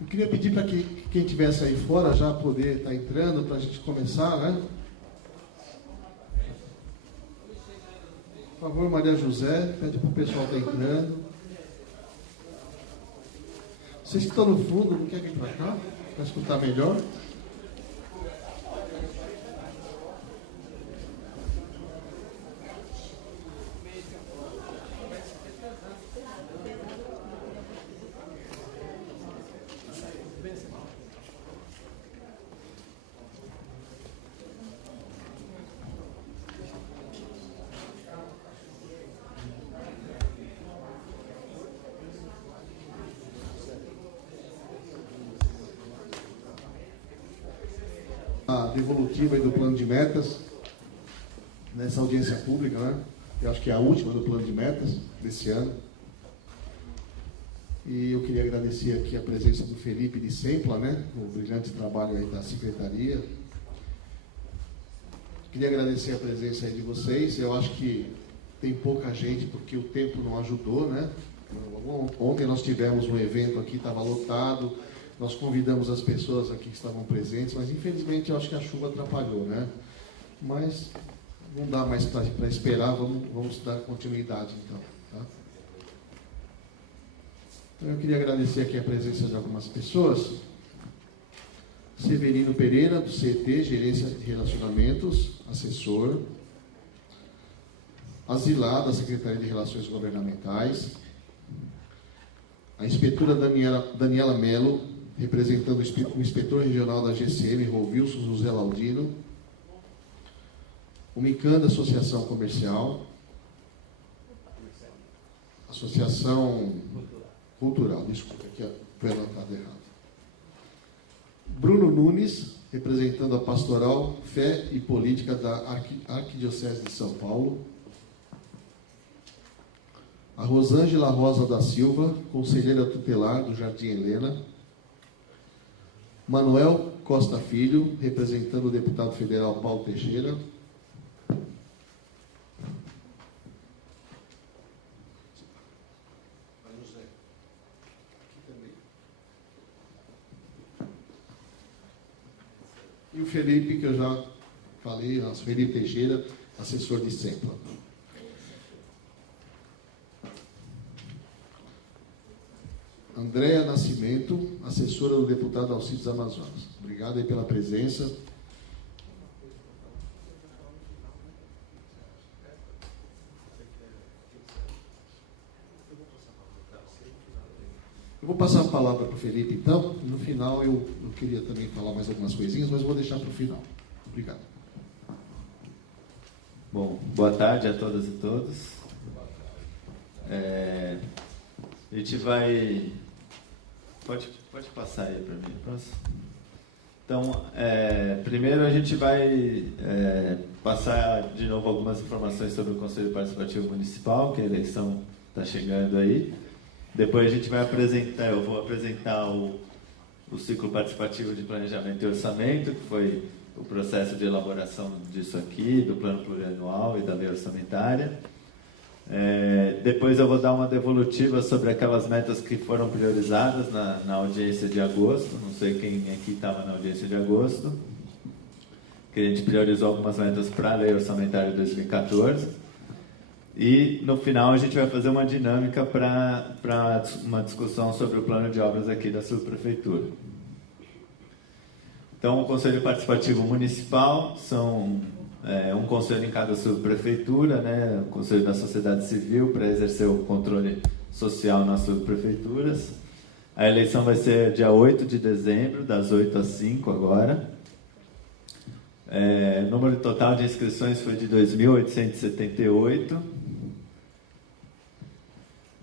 Eu queria pedir para que quem estivesse aí fora já poder estar entrando, para a gente começar, né? Por favor, Maria José, pede para o pessoal estar entrando. Vocês que estão no fundo, não querem vir para cá? Para escutar melhor? A devolutiva aí do plano de metas, nessa audiência pública, né? Eu acho que é a última do plano de metas desse ano. E eu queria agradecer aqui a presença do Felipe de Sempla, né? O brilhante trabalho aí da secretaria. Queria agradecer a presença aí de vocês. Eu acho que tem pouca gente porque o tempo não ajudou, né? Ontem nós tivemos um evento aqui, estava lotado. Nós convidamos as pessoas aqui que estavam presentes, mas infelizmente eu acho que a chuva atrapalhou, né? Mas não dá mais para esperar, vamos dar continuidade então. Tá? Então eu queria agradecer aqui a presença de algumas pessoas. Severino Pereira, do CET, Gerência de Relacionamentos, assessor. Azilá, da Secretaria de Relações Governamentais. A inspetora Daniela Melo, representando o inspetor regional da GCM, Rovilson José Laudino. O MICAN, da Associação Comercial. Associação Cultural, desculpa, aqui foi anotado errado. Bruno Nunes, representando a Pastoral Fé e Política da Arquidiocese de São Paulo. A Rosângela Rosa da Silva, conselheira tutelar do Jardim Helena. Manuel Costa Filho, representando o deputado federal Paulo Teixeira. E o Felipe, que eu já falei, nosso Felipe Teixeira, assessor de Sempla. Andréa Nascimento, assessora do deputado Alcides Amazonas. Obrigado aí pela presença. Eu vou passar a palavra para o Felipe, então. No final, eu queria também falar mais algumas coisinhas, mas vou deixar para o final. Obrigado. Bom, boa tarde a todas e todos. A gente vai... Pode passar aí para mim, próximo. Então, primeiro a gente vai passar de novo algumas informações sobre o Conselho Participativo Municipal, que a eleição está chegando aí. Depois a gente vai apresentar, eu vou apresentar o ciclo participativo de planejamento e orçamento, que foi o processo de elaboração disso aqui, do plano plurianual e da lei orçamentária. Depois eu vou dar uma devolutiva sobre aquelas metas que foram priorizadas na audiência de agosto. Não sei quem aqui estava na audiência de agosto, que a gente priorizou algumas metas para a lei orçamentária de 2014. E no final a gente vai fazer uma dinâmica para uma discussão sobre o plano de obras aqui da subprefeitura. Então, o Conselho Participativo Municipal são um conselho em cada subprefeitura, né? O Conselho da Sociedade Civil para exercer o controle social nas subprefeituras. A eleição vai ser dia 8 de dezembro, das 8 às 5 agora. O número total de inscrições foi de 2.878.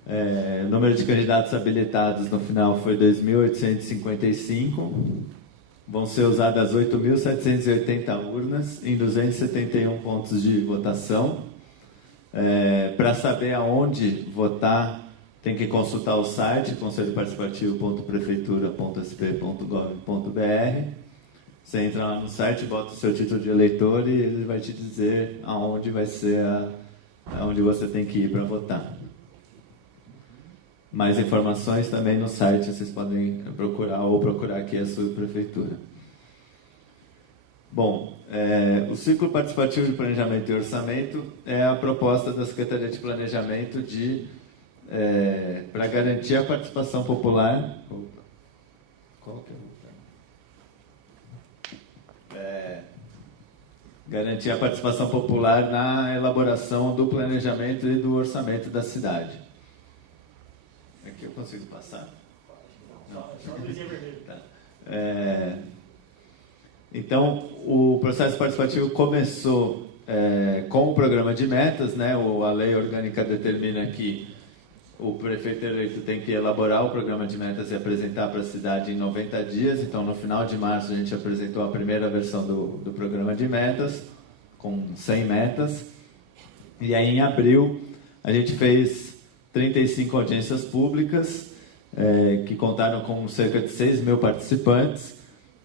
O número de candidatos habilitados no final foi 2.855. Vão ser usadas 8.780 urnas em 271 pontos de votação. Para saber aonde votar, tem que consultar o site conselhoparticipativo.prefeitura.sp.gov.br. Você entra lá no site, bota o seu título de eleitor e ele vai te dizer aonde vai ser aonde você tem que ir para votar. mais informações também no site, vocês podem procurar ou procurar aqui a subprefeitura. Bom, o Ciclo Participativo de Planejamento e Orçamento é a proposta da Secretaria de Planejamento para garantir a participação popular. Qual que é o garantir a participação popular na elaboração do planejamento e do orçamento da cidade. Aqui eu consigo passar? Não. Tá. Então, o processo participativo começou com o programa de metas, né? A lei orgânica determina que o prefeito eleito tem que elaborar o programa de metas e apresentar para a cidade em 90 dias. Então, no final de março, a gente apresentou a primeira versão do programa de metas, com 100 metas. E aí, em abril, a gente fez 35 audiências públicas, que contaram com cerca de 6 mil participantes,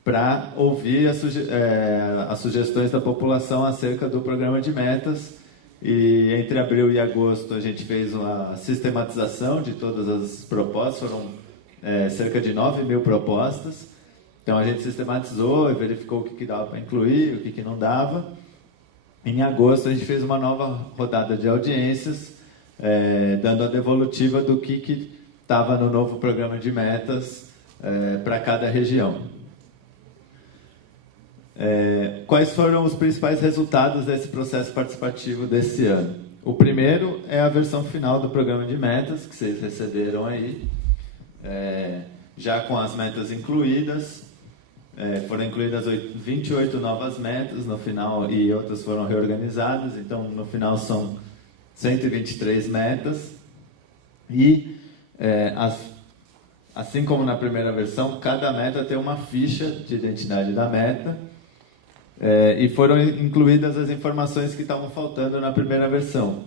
para ouvir as sugestões da população acerca do programa de metas. E entre abril e agosto a gente fez uma sistematização de todas as propostas, foram cerca de 9 mil propostas. Então a gente sistematizou e verificou o que dava para incluir, o que não dava. Em agosto a gente fez uma nova rodada de audiências, dando a devolutiva do que estava no novo programa de metas para cada região. Quais foram os principais resultados desse processo participativo desse ano? O primeiro é a versão final do programa de metas, que vocês receberam aí, já com as metas incluídas. Foram incluídas 28 novas metas no final e outras foram reorganizadas, então no final são 123 metas. E, assim como na primeira versão, cada meta tem uma ficha de identidade da meta. E foram incluídas as informações que estavam faltando na primeira versão,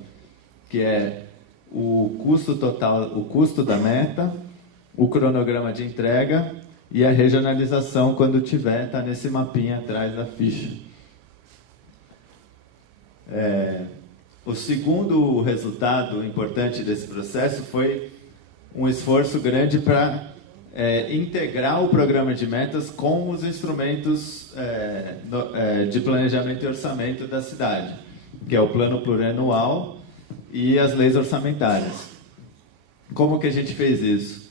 que é o custo total, o custo da meta, o cronograma de entrega e a regionalização, quando tiver, está nesse mapinha atrás da ficha. O segundo resultado importante desse processo foi um esforço grande para integrar o programa de metas com os instrumentos de planejamento e orçamento da cidade, que é o plano plurianual e as leis orçamentárias. Como que a gente fez isso?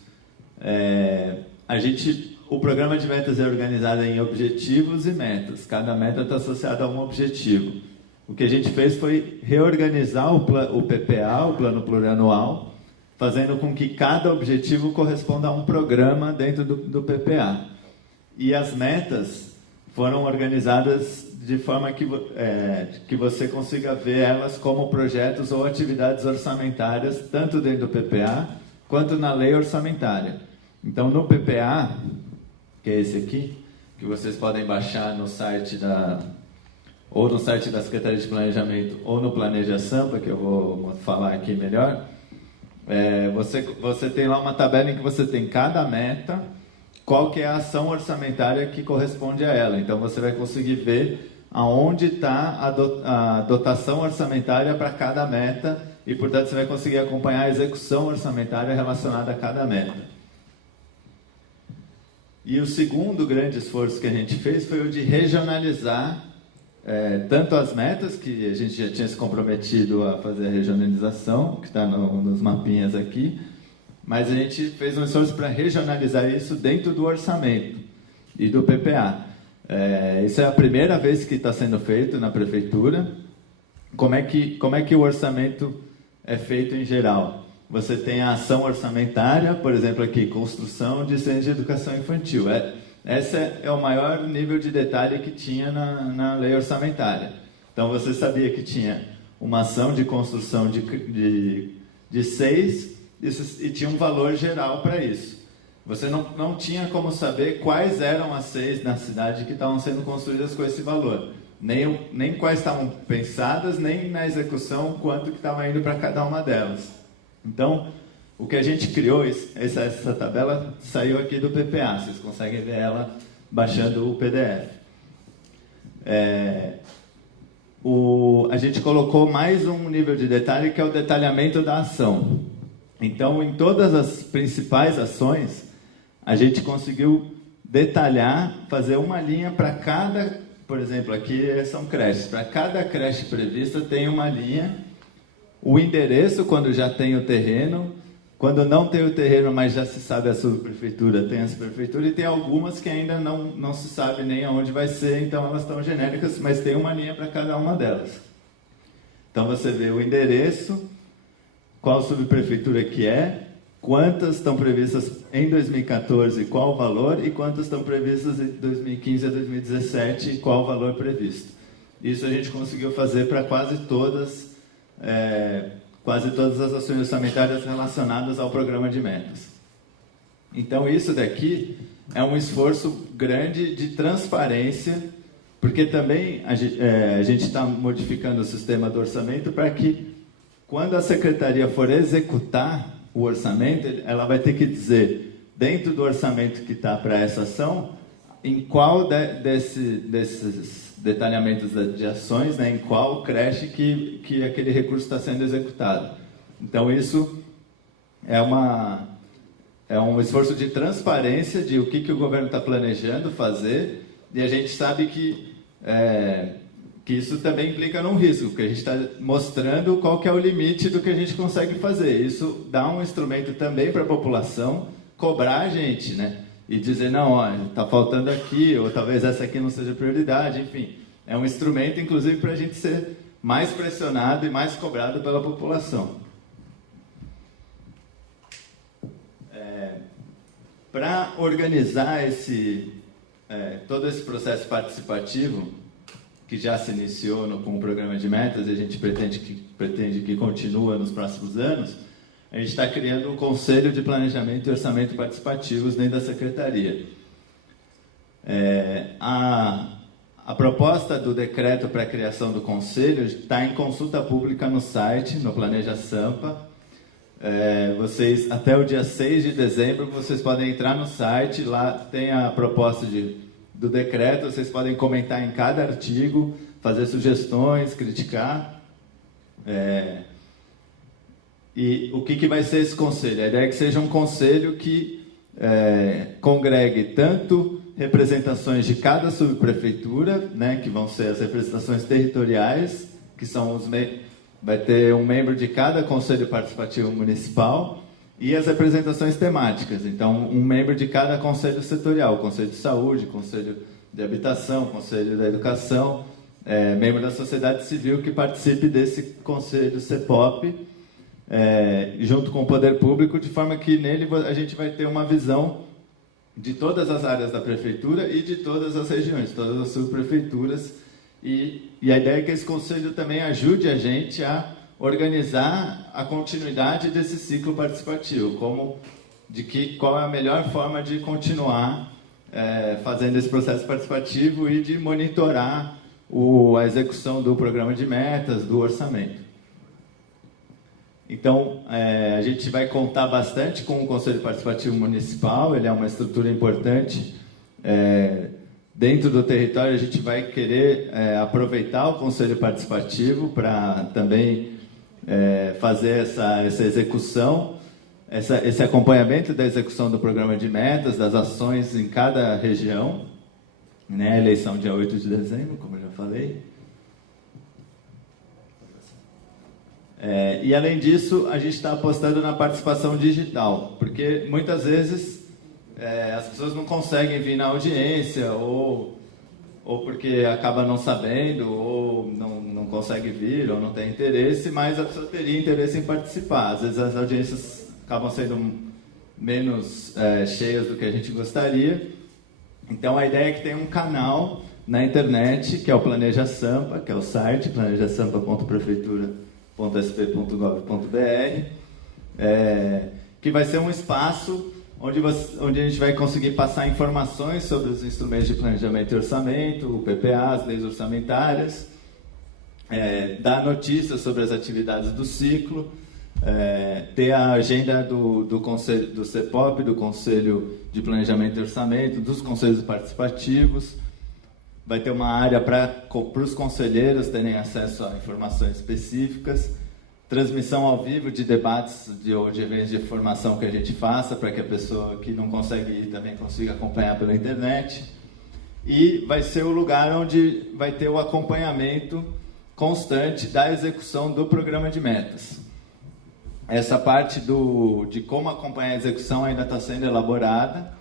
O programa de metas é organizado em objetivos e metas. Cada meta está associada a um objetivo. O que a gente fez foi reorganizar o PPA, o plano plurianual, fazendo com que cada objetivo corresponda a um programa dentro do PPA. E as metas foram organizadas de forma que você consiga ver elas como projetos ou atividades orçamentárias, tanto dentro do PPA, quanto na lei orçamentária. Então, no PPA, que é esse aqui, que vocês podem baixar no site ou no site da Secretaria de Planejamento, ou no Planeja Sampa, que eu vou falar aqui melhor, você tem lá uma tabela em que você tem cada meta, qual que é a ação orçamentária que corresponde a ela. Então você vai conseguir ver aonde está a dotação orçamentária para cada meta e, portanto, você vai conseguir acompanhar a execução orçamentária relacionada a cada meta. E o segundo grande esforço que a gente fez foi o de regionalizar tanto as metas, que a gente já tinha se comprometido a fazer a regionalização, que está nos mapinhas aqui, mas a gente fez um esforço para regionalizar isso dentro do orçamento e do PPA. Isso é a primeira vez que está sendo feito na prefeitura. Como é que o orçamento é feito em geral? Você tem a ação orçamentária, por exemplo, aqui, construção de centros de educação infantil. Esse é o maior nível de detalhe que tinha na lei orçamentária. Então, você sabia que tinha uma ação de construção de 6 e tinha um valor geral para isso. Você não tinha como saber quais eram as 6 na cidade que estavam sendo construídas com esse valor. Nem quais estavam pensadas, nem na execução, quanto que estava indo para cada uma delas. Então, o que a gente criou, essa tabela saiu aqui do PPA, vocês conseguem ver ela baixando o PDF. A gente colocou mais um nível de detalhe, que é o detalhamento da ação. Então, em todas as principais ações, a gente conseguiu detalhar, fazer uma linha para cada, por exemplo, aqui são creches, para cada creche prevista tem uma linha, o endereço quando já tem o terreno, quando não tem o terreno, mas já se sabe a subprefeitura, tem a subprefeitura, e tem algumas que ainda não se sabe nem aonde vai ser, então elas estão genéricas, mas tem uma linha para cada uma delas. Então você vê o endereço, qual subprefeitura que é, quantas estão previstas em 2014, qual o valor, e quantas estão previstas em 2015 a 2017, qual o valor previsto. Isso a gente conseguiu fazer para quase todas as ações orçamentárias relacionadas ao programa de metas. Então, isso daqui é um esforço grande de transparência, porque também a gente está modificando o sistema do orçamento para que, quando a secretaria for executar o orçamento, ela vai ter que dizer, dentro do orçamento que está para essa ação, em qual desses detalhamentos de ações, né, em qual creche que aquele recurso está sendo executado. Então, isso é um esforço de transparência de o que o governo está planejando fazer, e a gente sabe que isso também implica num risco, porque a gente está mostrando qual que é o limite do que a gente consegue fazer. Isso dá um instrumento também para a população cobrar a gente, né? E dizer, não, está faltando aqui, ou talvez essa aqui não seja prioridade, enfim. É um instrumento, inclusive, para a gente ser mais pressionado e mais cobrado pela população. Para organizar todo esse processo participativo, que já se iniciou com o programa de metas, e a gente pretende que continue nos próximos anos, a gente está criando um Conselho de Planejamento e Orçamento Participativos dentro da Secretaria. A proposta do decreto para a criação do Conselho está em consulta pública no site, no Planeja Sampa. Vocês, até o dia 6 de dezembro, vocês podem entrar no site, lá tem a proposta do decreto, vocês podem comentar em cada artigo, fazer sugestões, criticar. E o que vai ser esse conselho? A ideia é que seja um conselho que congregue tanto representações de cada subprefeitura, né, que vão ser as representações territoriais, que são vai ter um membro de cada conselho participativo municipal, e as representações temáticas. Então, um membro de cada conselho setorial, Conselho de Saúde, Conselho de Habitação, Conselho da Educação, membro da sociedade civil que participe desse Conselho CEPOP, junto com o poder público, de forma que nele a gente vai ter uma visão de todas as áreas da prefeitura e de todas as regiões, todas as subprefeituras, e a ideia é que esse conselho também ajude a gente a organizar a continuidade desse ciclo participativo, qual é a melhor forma de continuar fazendo esse processo participativo e de monitorar a execução do programa de metas, do orçamento. Então, a gente vai contar bastante com o Conselho Participativo Municipal, ele é uma estrutura importante. Dentro do território, a gente vai querer aproveitar o Conselho Participativo para também fazer essa execução, esse acompanhamento da execução do programa de metas, das ações em cada região, né? Eleição dia 8 de dezembro, como eu já falei. E, além disso, a gente está apostando na participação digital, porque muitas vezes as pessoas não conseguem vir na audiência, ou porque acaba não sabendo, ou não consegue vir, ou não tem interesse, mas a pessoa teria interesse em participar. Às vezes as audiências acabam sendo menos cheias do que a gente gostaria. Então, a ideia é que tem um canal na internet, que é o Planeja Sampa, que é o site, planejasampa.prefeitura.sp.gov.br, que vai ser um espaço onde a gente vai conseguir passar informações sobre os instrumentos de planejamento e orçamento, o PPA, as leis orçamentárias, dar notícias sobre as atividades do ciclo, ter a agenda do Conselho do CEPOP, do Conselho de Planejamento e Orçamento, dos conselhos participativos. Vai ter uma área para os conselheiros terem acesso a informações específicas. transmissão ao vivo de debates ou de eventos de formação que a gente faça, para que a pessoa que não consegue ir também consiga acompanhar pela internet. E vai ser o lugar onde vai ter o acompanhamento constante da execução do programa de metas. Essa parte de como acompanhar a execução ainda está sendo elaborada.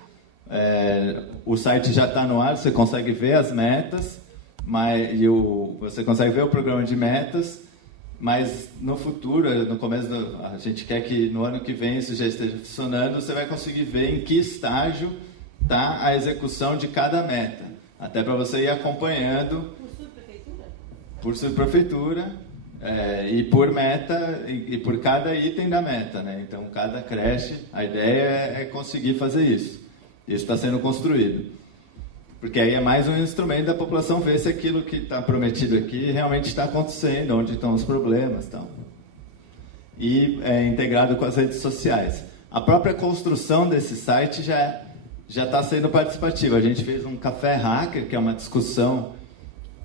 O site já está no ar, você consegue ver as metas, você consegue ver o programa de metas, mas no futuro, no começo, a gente quer que no ano que vem isso já esteja funcionando, você vai conseguir ver em que estágio está a execução de cada meta, até para você ir acompanhando por subprefeitura e por meta e por cada item da meta, né? Então, cada creche, a ideia é conseguir fazer isso. Isso está sendo construído. Porque aí é mais um instrumento da população ver se aquilo que está prometido aqui realmente está acontecendo, onde estão os problemas. Então. E é integrado com as redes sociais. A própria construção desse site já está sendo participativa. A gente fez um café hacker, que é uma discussão.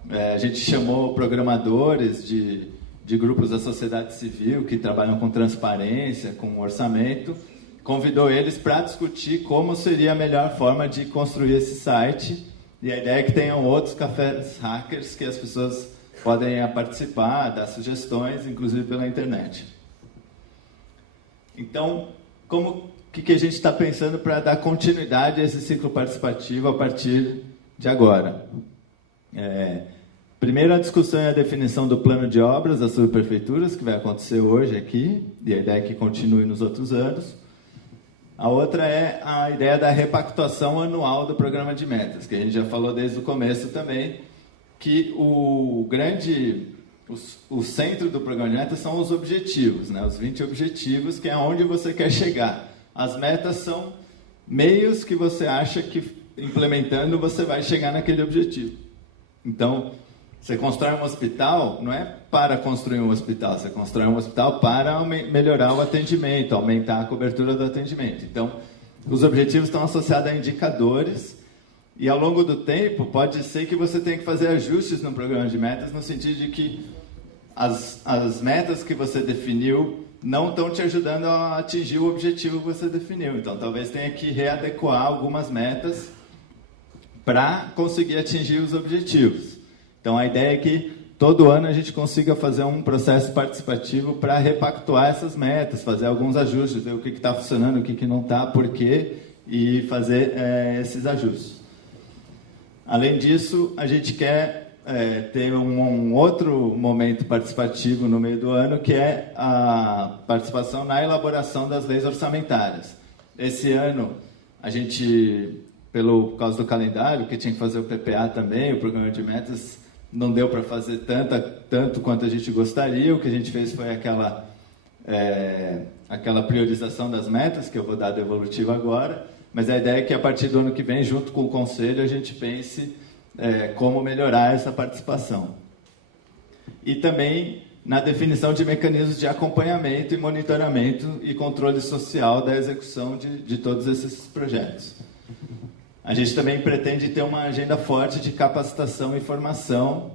A gente chamou programadores de grupos da sociedade civil que trabalham com transparência, com orçamento, convidou eles para discutir como seria a melhor forma de construir esse site, e a ideia é que tenham outros cafés hackers que as pessoas podem participar, dar sugestões, inclusive pela internet. Então, o que a gente está pensando para dar continuidade a esse ciclo participativo a partir de agora? Primeiro, a discussão e a definição do plano de obras das subprefeituras, que vai acontecer hoje aqui, e a ideia é que continue nos outros anos. A outra é a ideia da repactuação anual do programa de metas, que a gente já falou desde o começo também, que o centro do programa de metas são os objetivos, né? Os 20 objetivos, que é onde você quer chegar. As metas são meios que você acha que, implementando, você vai chegar naquele objetivo. Então, você constrói um hospital, não é para construir um hospital, você constrói um hospital para melhorar o atendimento, aumentar a cobertura do atendimento. Então, os objetivos estão associados a indicadores e, ao longo do tempo, pode ser que você tenha que fazer ajustes no programa de metas, no sentido de que as metas que você definiu não estão te ajudando a atingir o objetivo que você definiu. Então, talvez tenha que readequar algumas metas para conseguir atingir os objetivos. Então, a ideia é que todo ano a gente consiga fazer um processo participativo para repactuar essas metas, fazer alguns ajustes, ver o que está funcionando, o que não está, por quê, e fazer esses ajustes. Além disso, a gente quer ter um outro momento participativo no meio do ano, que é a participação na elaboração das leis orçamentárias. Esse ano, a gente, por causa do calendário, que tinha que fazer o PPA também, o programa de metas, não deu para fazer tanto quanto a gente gostaria. O que a gente fez foi aquela priorização das metas, que eu vou dar devolutiva agora, mas a ideia é que a partir do ano que vem, junto com o Conselho, a gente pense como melhorar essa participação. E também na definição de mecanismos de acompanhamento e monitoramento e controle social da execução de todos esses projetos. A gente também pretende ter uma agenda forte de capacitação e formação,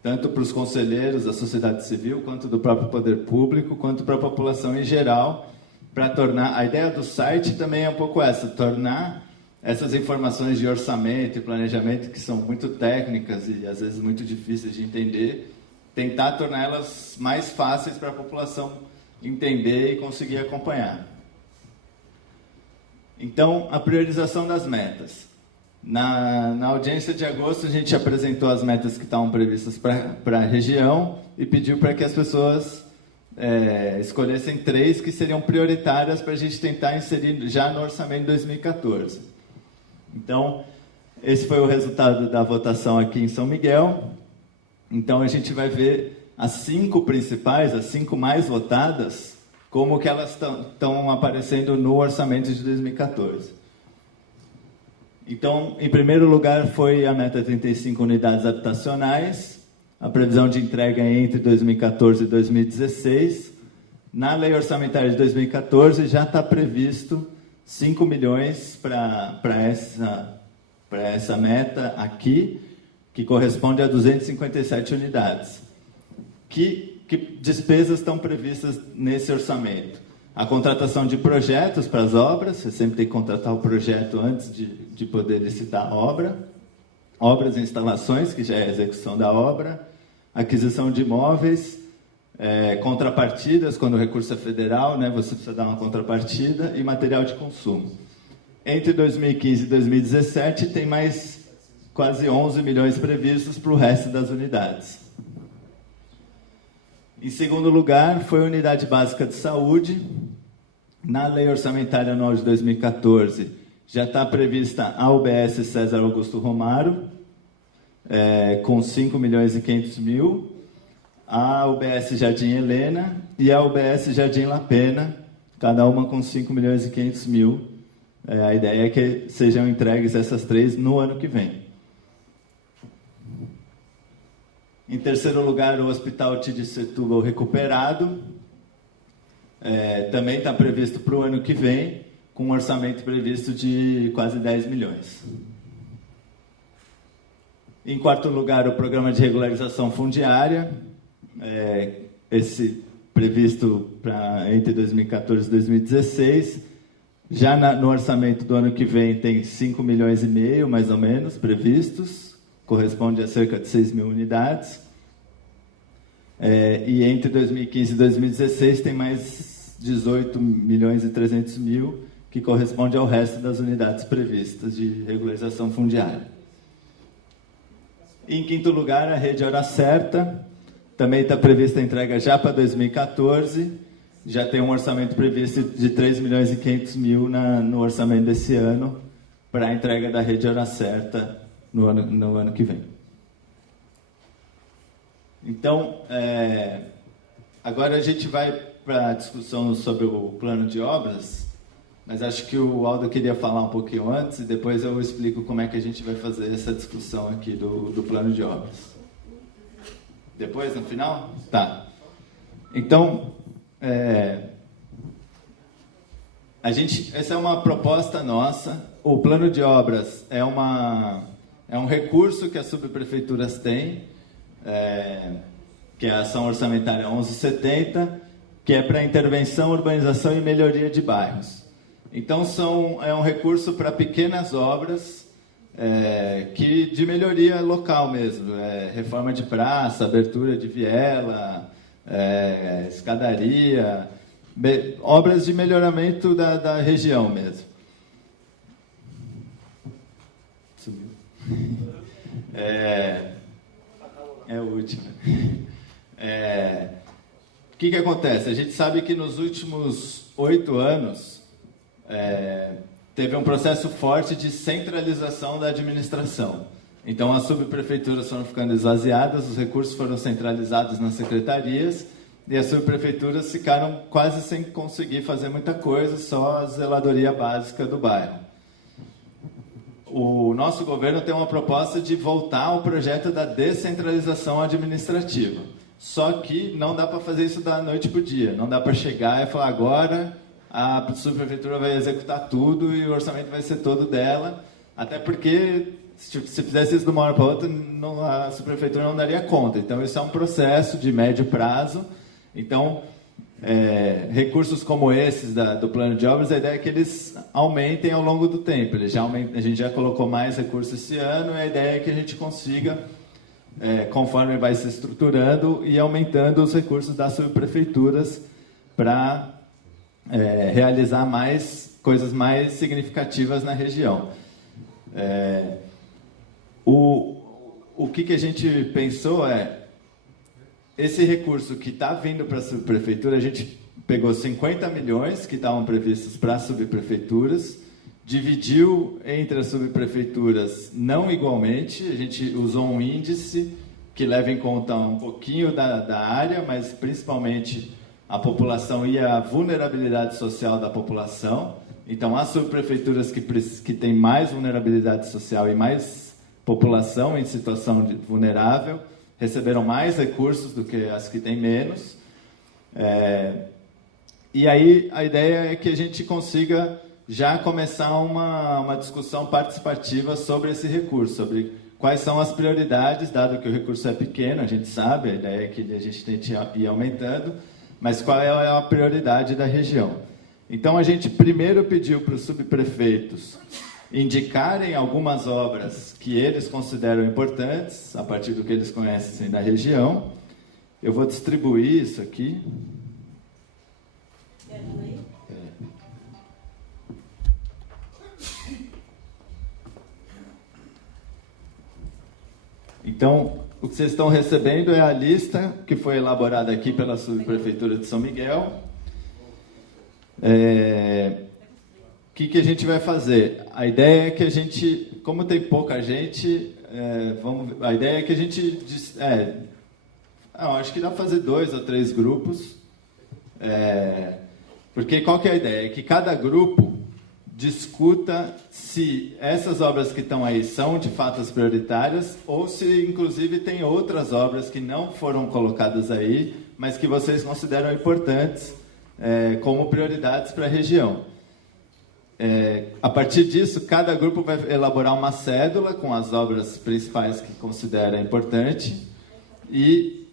tanto para os conselheiros da sociedade civil, quanto do próprio poder público, quanto para a população em geral, para tornar... A ideia do site também é um pouco essa, tornar essas informações de orçamento e planejamento, que são muito técnicas e às vezes muito difíceis de entender, tentar torná-las mais fáceis para a população entender e conseguir acompanhar. Então, a priorização das metas. Na audiência de agosto, a gente apresentou as metas que estavam previstas para a região e pediu para que as pessoas escolhessem 3 que seriam prioritárias para a gente tentar inserir já no orçamento de 2014. Então, esse foi o resultado da votação aqui em São Miguel. Então, a gente vai ver as 5 principais, as 5 mais votadas, como que elas estão aparecendo no orçamento de 2014. Então, em primeiro lugar, foi a meta 35 unidades habitacionais, a previsão de entrega é entre 2014 e 2016. Na lei orçamentária de 2014, já está previsto 5 milhões para essa meta aqui, que corresponde a 257 unidades. Que que despesas estão previstas nesse orçamento? A contratação de projetos para as obras, você sempre tem que contratar o projeto antes de poder licitar a obra. Obras e instalações, que já é a execução da obra. Aquisição de imóveis, contrapartidas, quando o recurso é federal, né, você precisa dar uma contrapartida, e material de consumo. Entre 2015 e 2017, tem mais quase 11 milhões previstos para o resto das unidades. Em segundo lugar, foi a Unidade Básica de Saúde. Na Lei Orçamentária Anual de 2014, já está prevista a UBS César Augusto Romaro, com 5 milhões e 500 mil, a UBS Jardim Helena e a UBS Jardim La Pena, cada uma com 5 milhões e 500 mil. A ideia é que sejam entregues essas três no ano que vem. Em terceiro lugar, o Hospital Tid Setúbal recuperado. Também está previsto para o ano que vem, com um orçamento previsto de quase 10 milhões. Em quarto lugar, o Programa de Regularização Fundiária, esse previsto entre 2014 e 2016. Já no orçamento do ano que vem tem 5 milhões e meio, mais ou menos, previstos, corresponde a cerca de 6 mil unidades. E entre 2015 e 2016 tem mais 18 milhões e 300 mil, que corresponde ao resto das unidades previstas de regularização fundiária. Em quinto lugar, a Rede Hora Certa, também está prevista a entrega já para 2014, já tem um orçamento previsto de 3 milhões e 500 mil no orçamento desse ano, para a entrega da Rede Hora Certa no ano que vem. Então, agora a gente vai para a discussão sobre o plano de obras, mas acho que o Aldo queria falar um pouquinho antes e depois eu explico como é que a gente vai fazer essa discussão aqui do plano de obras. Depois, no final? Tá. Então, essa é uma proposta nossa. O plano de obras é um recurso que as subprefeituras têm, que é a ação orçamentária 1170, que é para intervenção, urbanização e melhoria de bairros. Então, é um recurso para pequenas obras de melhoria local mesmo, reforma de praça, abertura de viela, escadaria, obras de melhoramento da região mesmo. Sumiu. É o último. O que acontece? A gente sabe que nos últimos 8 anos teve um processo forte de centralização da administração. Então, as subprefeituras foram ficando esvaziadas, os recursos foram centralizados nas secretarias e as subprefeituras ficaram quase sem conseguir fazer muita coisa, só a zeladoria básica do bairro. O nosso governo tem uma proposta de voltar ao projeto da descentralização administrativa. Só que não dá para fazer isso da noite para o dia. Não dá para chegar e falar, agora a subprefeitura vai executar tudo e o orçamento vai ser todo dela. Até porque, se fizesse isso de uma hora para outra, a subprefeitura não daria conta. Então, isso é um processo de médio prazo. Então, recursos como esses do plano de obras, a ideia é que eles aumentem ao longo do tempo. A gente já colocou mais recursos esse ano e a ideia é que a gente consiga, conforme vai se estruturando, e aumentando os recursos das subprefeituras para realizar coisas mais significativas na região. O que a gente pensou esse recurso que está vindo para a subprefeitura, a gente pegou 50 milhões que estavam previstos para as subprefeituras, dividiu entre as subprefeituras não igualmente, a gente usou um índice que leva em conta um pouquinho da área, mas principalmente a população e a vulnerabilidade social da população. Então, as subprefeituras que têm mais vulnerabilidade social e mais população em situação vulnerável receberam mais recursos do que as que têm menos. E aí a ideia é que a gente consiga já começar uma discussão participativa sobre esse recurso, sobre quais são as prioridades, dado que o recurso é pequeno, a gente sabe, a ideia é que a gente tente ir aumentando, mas qual é a prioridade da região. Então, a gente primeiro pediu para os subprefeitos indicarem algumas obras que eles consideram importantes, a partir do que eles conhecem da região. Eu vou distribuir isso aqui. Então, o que vocês estão recebendo é a lista que foi elaborada aqui pela Subprefeitura de São Miguel. O que a gente vai fazer? A ideia é que a gente, como tem pouca gente, a ideia é que a gente... acho que dá para fazer 2 ou 3 grupos. Porque qual que é a ideia? É que cada grupo discuta se essas obras que estão aí são de fato as prioritárias ou se, inclusive, tem outras obras que não foram colocadas aí, mas que vocês consideram importantes como prioridades para a região. A partir disso, cada grupo vai elaborar uma cédula com as obras principais que considera importante e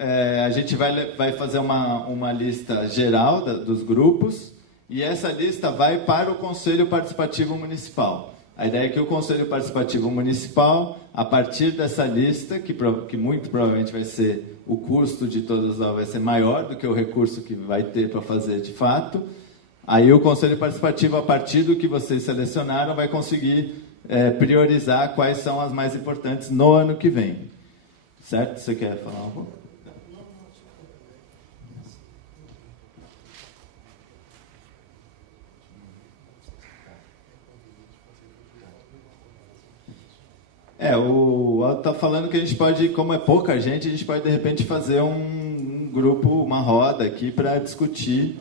a gente vai fazer uma lista geral dos grupos e essa lista vai para o Conselho Participativo Municipal. A ideia é que o Conselho Participativo Municipal, a partir dessa lista, que muito provavelmente vai ser o custo de todas as obras, vai ser maior do que o recurso que vai ter para fazer de fato, aí o Conselho Participativo, a partir do que vocês selecionaram, vai conseguir priorizar quais são as mais importantes no ano que vem. Certo? Você quer falar um pouco? O Aldo está falando que a gente pode, como é pouca gente, a gente pode, de repente, fazer um grupo, uma roda aqui para discutir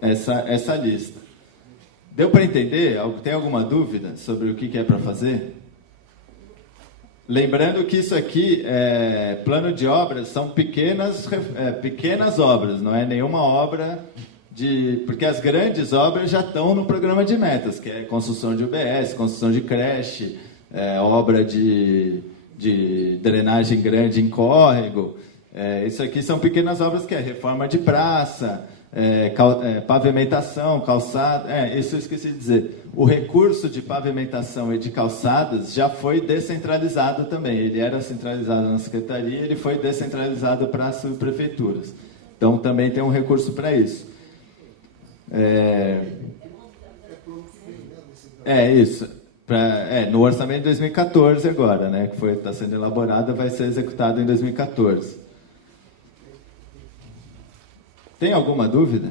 essa lista. Deu para entender? Tem alguma dúvida sobre o que é para fazer? Lembrando que isso aqui, plano de obras, são pequenas obras, não é nenhuma obra porque as grandes obras já estão no programa de metas, que é construção de UBS, construção de creche, obra de drenagem grande em córrego. Isso aqui são pequenas obras que é reforma de praça, pavimentação, calçada. Isso eu esqueci de dizer. O recurso de pavimentação e de calçadas já foi descentralizado também. Ele era centralizado na Secretaria, ele foi descentralizado para as subprefeituras. Então, também tem um recurso para isso. Isso. No orçamento de 2014 agora, né, que está sendo elaborado, vai ser executado em 2014. Tem alguma dúvida?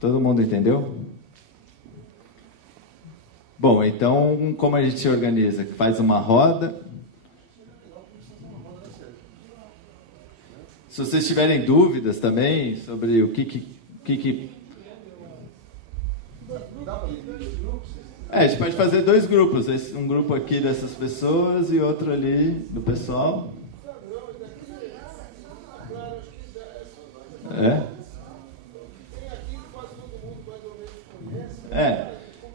Todo mundo entendeu? Bom, então, como a gente se organiza? Faz uma roda. Se vocês tiverem dúvidas também sobre o que a gente pode fazer 2 grupos. Um grupo aqui dessas pessoas e outro ali do pessoal.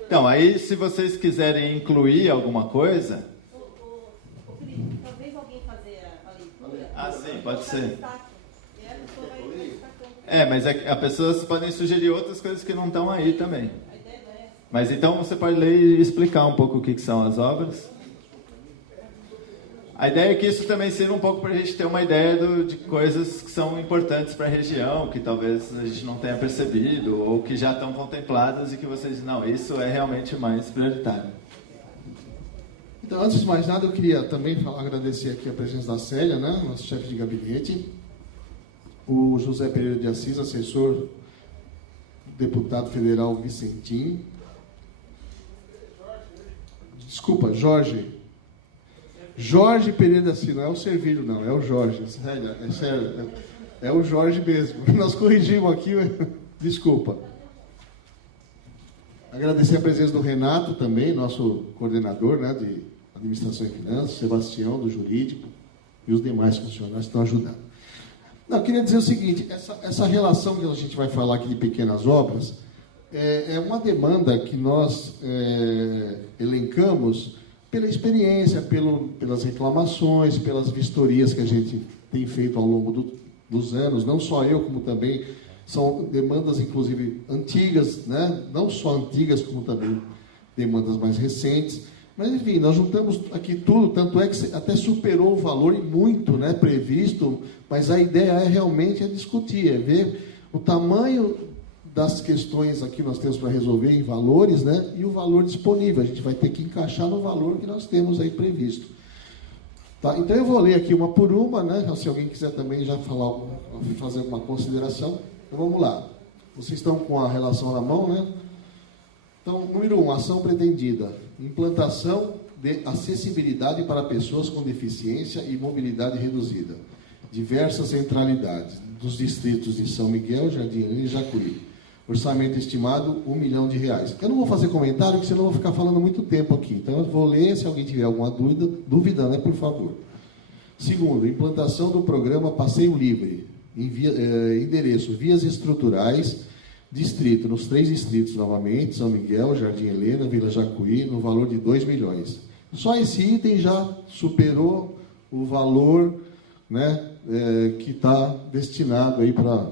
Então, aí, se vocês quiserem incluir alguma coisa... Felipe, talvez alguém fazer a leitura... sim, pode ser. Mas as pessoas podem sugerir outras coisas que não estão aí também. Mas então você pode ler e explicar um pouco o que são as obras. A ideia é que isso também sirva um pouco para a gente ter uma ideia de coisas que são importantes para a região, que talvez a gente não tenha percebido, ou que já estão contempladas e que vocês dizem, não, isso é realmente mais prioritário. Então, antes de mais nada, eu queria também agradecer aqui a presença da Célia, né, nosso chefe de gabinete, o José Pereira de Assis, assessor, deputado federal Vicentim. Desculpa, Jorge Pereira de Assis, não é o Servírio, não, é o Jorge. É sério, é o Jorge mesmo. Nós corrigimos aqui, desculpa. Agradecer a presença do Renato também, nosso coordenador, né, de Administração e Finanças, Sebastião, do Jurídico, e os demais funcionários que estão ajudando. Não, eu queria dizer o seguinte, essa relação que a gente vai falar aqui de pequenas obras é uma demanda que nós elencamos pela experiência, pelas reclamações, pelas vistorias que a gente tem feito ao longo dos anos, não só eu, como também são demandas, inclusive, antigas, né? Não só antigas, como também demandas mais recentes. Mas, enfim, nós juntamos aqui tudo, tanto é que até superou o valor e muito, né, previsto, mas a ideia é realmente discutir, é ver o tamanho das questões aqui que nós temos para resolver em valores, né, e o valor disponível. A gente vai ter que encaixar no valor que nós temos aí previsto. Tá? Então, eu vou ler aqui uma por uma, né, se alguém quiser também já fazer uma consideração. Então, vamos lá. Vocês estão com a relação na mão, né? Então, número 1, ação pretendida. Implantação de acessibilidade para pessoas com deficiência e mobilidade reduzida. Diversas centralidades dos distritos de São Miguel, Jardim Helena e Jacuí. Orçamento estimado R$1 milhão. Eu não vou fazer comentário, porque senão eu vou ficar falando muito tempo aqui. Então, eu vou ler, se alguém tiver alguma dúvida, né, por favor. Segundo, implantação do programa Passeio Livre. Endereço, vias estruturais, distrito, nos 3 distritos novamente, São Miguel, Jardim Helena, Vila Jacuí, no valor de R$2 milhões. Só esse item já superou o valor, né, que está destinado aí para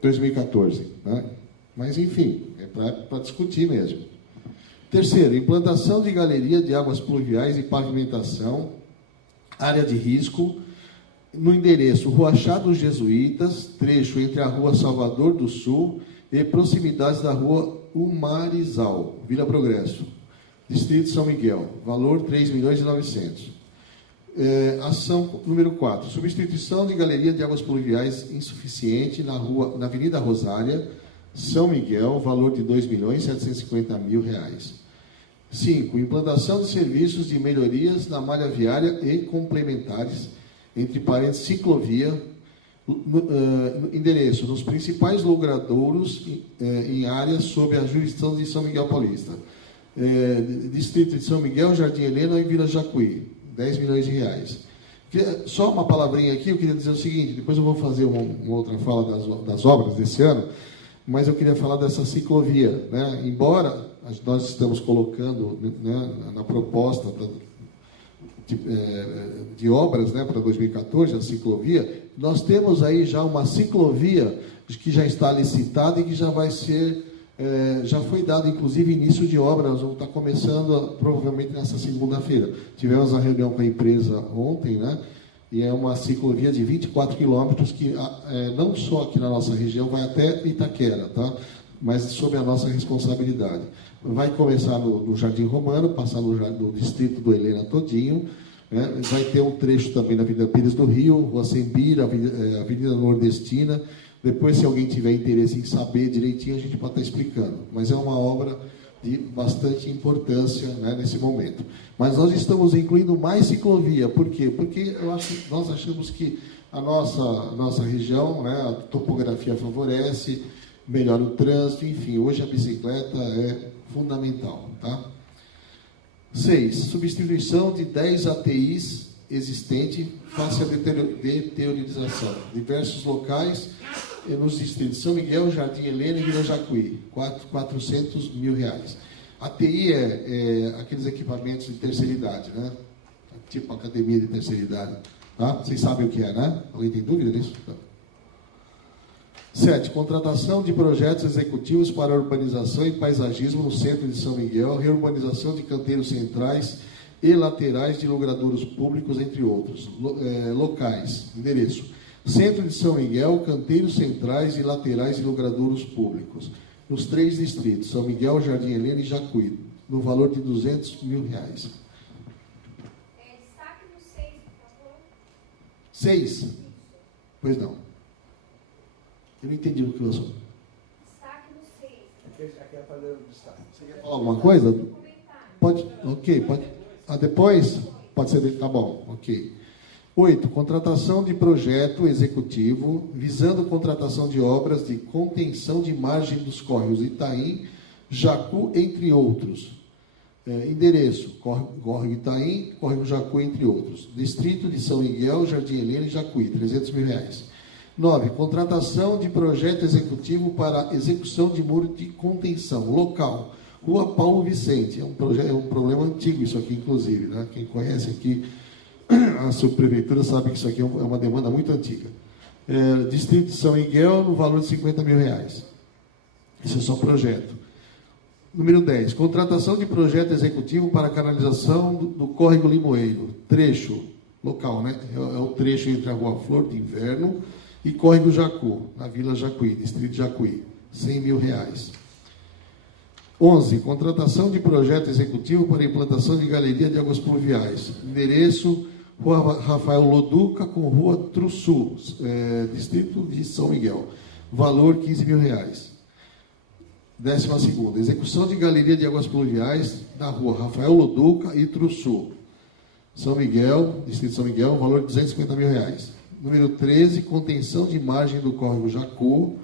2014. Né? Mas, enfim, é para discutir mesmo. Terceiro, implantação de galeria de águas pluviais e pavimentação, área de risco, no endereço Rua Chá dos Jesuítas, trecho entre a Rua Salvador do Sul e proximidades da Rua Umarizal, Vila Progresso, Distrito São Miguel, valor R$3.900.000. Ação número 4, substituição de galeria de águas pluviais insuficiente na Avenida Rosária, São Miguel, valor de R$2.750.000. 5, implantação de serviços de melhorias na malha viária e complementares, entre parênteses, ciclovia, endereço, nos principais logradouros em áreas sob a jurisdição de São Miguel Paulista. Distrito de São Miguel, Jardim Helena e Vila Jacuí, R$10 milhões. Só uma palavrinha aqui, eu queria dizer o seguinte, depois eu vou fazer uma outra fala das obras desse ano, mas eu queria falar dessa ciclovia. Né? Embora nós estamos colocando, né, na proposta de obras, né, para 2014, a ciclovia, nós temos aí já uma ciclovia que já está licitada e que já vai ser, já foi dado, inclusive, início de obra. Nós vamos estar começando, provavelmente, nessa segunda-feira. Tivemos uma reunião com a empresa ontem, né, e é uma ciclovia de 24 quilômetros que, não só aqui na nossa região, vai até Itaquera, tá? Mas sob a nossa responsabilidade. Vai começar no Jardim Romano, passar no distrito do Helena todinho, né? Vai ter um trecho também na Avenida Pires do Rio, Rua Sembira, Avenida Nordestina. Depois, se alguém tiver interesse em saber direitinho, a gente pode estar explicando. Mas é uma obra de bastante importância, né, nesse momento. Mas nós estamos incluindo mais ciclovia. Por quê? Porque nós achamos que a nossa região, né, a topografia favorece, melhora o trânsito, enfim, hoje a bicicleta é fundamental. Tá? 6. Substituição de 10 ATIs existentes face à deteriorização. Diversos locais nos distritos de São Miguel, Jardim Helena e Vila Jacuí. R$400 mil. ATI é aqueles equipamentos de terceira idade, né? Tipo academia de terceira idade. Tá? Vocês sabem o que é, né? Alguém tem dúvida disso? Tá. 7. Contratação de projetos executivos para urbanização e paisagismo no centro de São Miguel, reurbanização de canteiros centrais e laterais de logradouros públicos, entre outros. Locais, endereço: Centro de São Miguel, canteiros centrais e laterais de logradouros públicos, nos 3 distritos, São Miguel, Jardim Helena e Jacuí, no valor de R$200 mil. Destaque no 6, por favor. 6? Pois não. Eu não entendi o que eu sou. Destaque no 6. Aqui é fazer o destaque. Você quer falar alguma coisa? Pode? Ok, pode. Depois? Pode ser. Tá bom, ok. 8. Contratação de projeto executivo visando contratação de obras de contenção de margem dos córregos Itaim, Jacu, entre outros. Endereço: Córrego Itaim, Córrego Jacu, entre outros. Distrito de São Miguel, Jardim Helena e Jacuí, R$300 mil. 9. Contratação de projeto executivo para execução de muro de contenção. Local: Rua Paulo Vicente, é um problema antigo isso aqui, inclusive, né? Quem conhece aqui a subprefeitura sabe que isso aqui é uma demanda muito antiga. Distrito de São Miguel, no valor de R$50 mil. Isso é só projeto. Número 10, contratação de projeto executivo para canalização do Córrego Limoeiro, trecho local, né? É o trecho entre a Rua Flor de Inverno e Córrego Jacu, na Vila Jacuí, distrito de Jacuí, R$100 mil. 11, contratação de projeto executivo para implantação de galeria de águas pluviais, endereço Rua Rafael Loduca com Rua Trussu, distrito de São Miguel, valor R$15 mil. 12ª, execução de galeria de águas pluviais na Rua Rafael Loduca e Trussu, São Miguel, distrito de São Miguel, valor de R$250 mil. Número 13, contenção de margem do Córrego Jacu,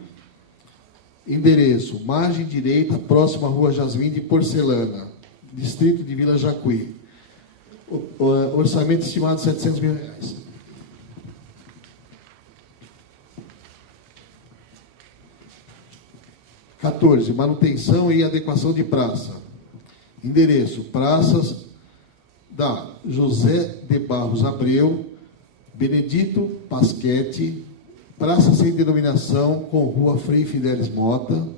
endereço, margem direita, próxima à Rua Jasmim de Porcelana, distrito de Vila Jacuí. Orçamento estimado de R$700 mil. 14, manutenção e adequação de praça. Endereço, praças da José de Barros Abreu, Benedito Pasquete, praça sem denominação com Rua Frei Fidelis Mota,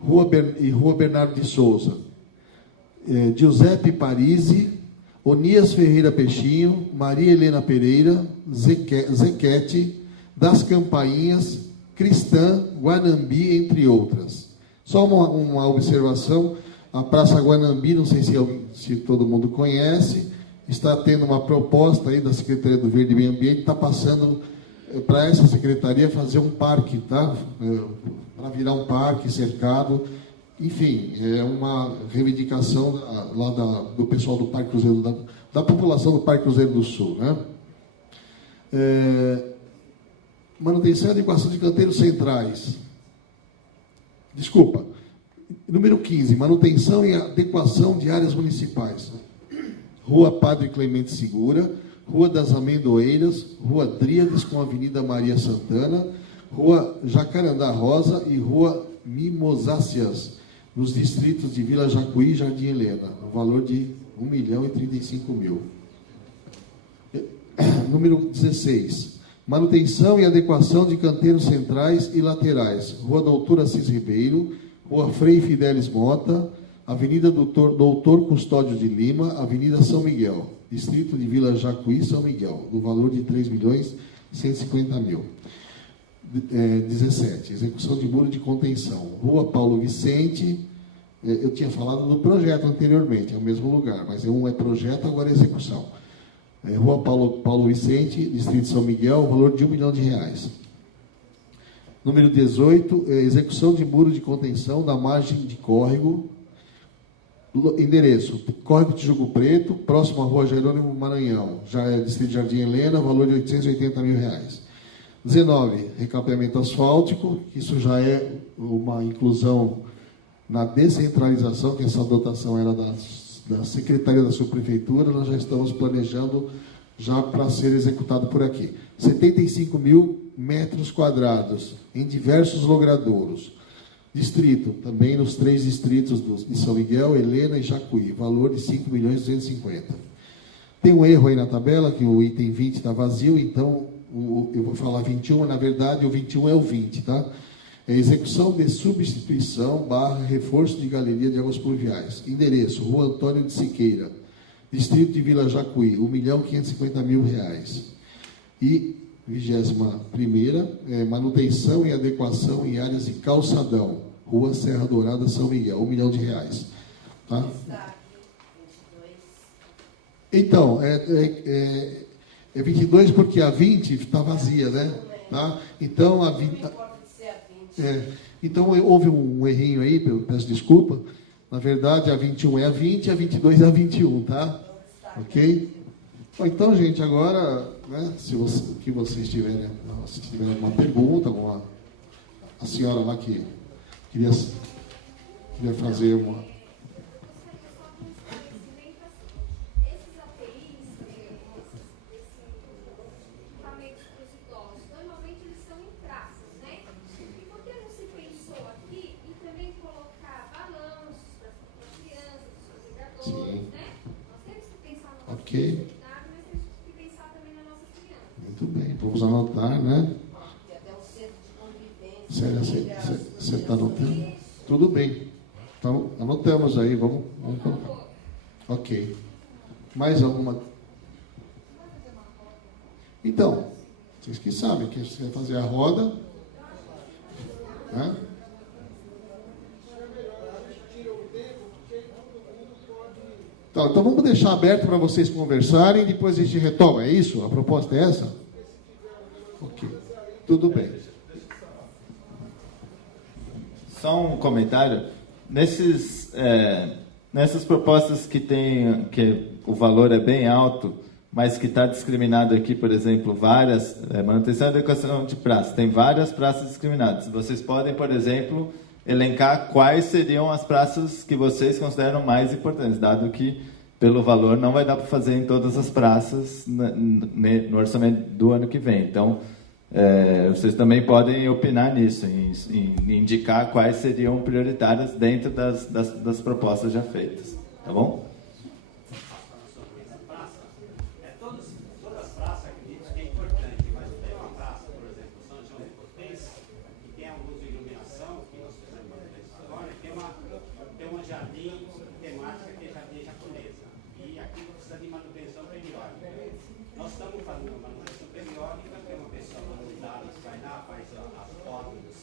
Rua Bernardo de Souza, Giuseppe Parisi, Onias Ferreira Peixinho, Maria Helena Pereira, Zequete, Das Campainhas, Cristã, Guanambi, entre outras. Só uma observação, a Praça Guanambi, não sei se todo mundo conhece, está tendo uma proposta aí da Secretaria do Verde e Meio Ambiente, está passando para essa secretaria fazer um parque, tá? Para virar um parque cercado. Enfim, é uma reivindicação lá do pessoal do Parque Cruzeiro, da população do Parque Cruzeiro do Sul, né? Manutenção e adequação de canteiros centrais. Desculpa. Número 15, manutenção e adequação de áreas municipais. Rua Padre Clemente Segura, Rua das Amendoeiras, Rua Dríades com Avenida Maria Santana, Rua Jacarandá Rosa e Rua Mimosáceas, nos distritos de Vila Jacuí e Jardim Helena, no valor de R$1.035.000. Número 16, manutenção e adequação de canteiros centrais e laterais. Rua Doutor Assis Ribeiro, Rua Frei Fidelis Mota, Avenida Doutor Custódio de Lima, Avenida São Miguel, distrito de Vila Jacuí, São Miguel, no valor de R$3.150.000. 17, execução de muro de contenção. Rua Paulo Vicente, eu tinha falado do projeto anteriormente, é o mesmo lugar, mas um é projeto, agora é execução. Rua Paulo Vicente, distrito de São Miguel, valor de R$1 milhão. Número 18, execução de muro de contenção da margem de córrego. Endereço, Córrego Tijuco Preto, próximo à Rua Jerônimo Maranhão, já é distrito de Jardim Helena, valor de R$880 mil. 19, recapeamento asfáltico, isso já é uma inclusão na descentralização, que essa dotação era da Secretaria da Subprefeitura, nós já estamos planejando já para ser executado por aqui. 75 mil metros quadrados em diversos logradouros. Distrito, também nos 3 distritos de São Miguel, Helena e Jacuí, valor de 5.250.000. Tem um erro aí na tabela, que o item 20 está vazio, então eu vou falar 21, na verdade o 21 é o 20, tá? É execução de substituição / reforço de galeria de águas pluviais. Endereço, Rua Antônio de Siqueira, distrito de Vila Jacuí, R$1.550.000. E 21ª, manutenção e adequação em áreas de calçadão, Rua Serra Dourada, São Miguel, R$1 milhão. Tá? Então, é 22 porque a 20 está vazia, né? Tá? Então, a 20... então, houve um errinho aí, eu peço desculpa. Na verdade, a 21 é a 20 e a 22 é a 21, tá? Ok? Bom, então, gente, agora, né, se vocês tiverem alguma pergunta, a senhora lá que queria fazer uma... Ok. Mas temos que pensar também na nossa criança. Muito bem. Vamos anotar, né? E até o centro de convivência. Você está anotando? Tudo bem. Então, anotamos aí. Vamos colocar. Ok. Mais alguma? Então, vocês que sabem que você vai fazer a roda. Né? Então vamos deixar aberto para vocês conversarem, depois a gente retoma, é isso? A proposta é essa? Ok, tudo bem. Só um comentário. Nessas propostas que o valor é bem alto, mas que está discriminado aqui, por exemplo, manutenção e adequação de praças. Tem várias praças discriminadas. Vocês podem, por exemplo, elencar quais seriam as praças que vocês consideram mais importantes, dado que, pelo valor, não vai dar para fazer em todas as praças no orçamento do ano que vem. Então, vocês também podem opinar nisso, em indicar quais seriam prioritárias dentro das propostas já feitas. Tá bom? Todas as praças, acredito que é importante, mas tem uma praça, por exemplo, São João de Potência, que tem alguns de iluminação, que nós fizemos manutenção agora, tem uma jardim temática que é jardim japonesa. E aqui precisa de manutenção periódica. Nós estamos fazendo uma manutenção periódica, tem uma pessoa manutenada que vai lá, faz as fotos,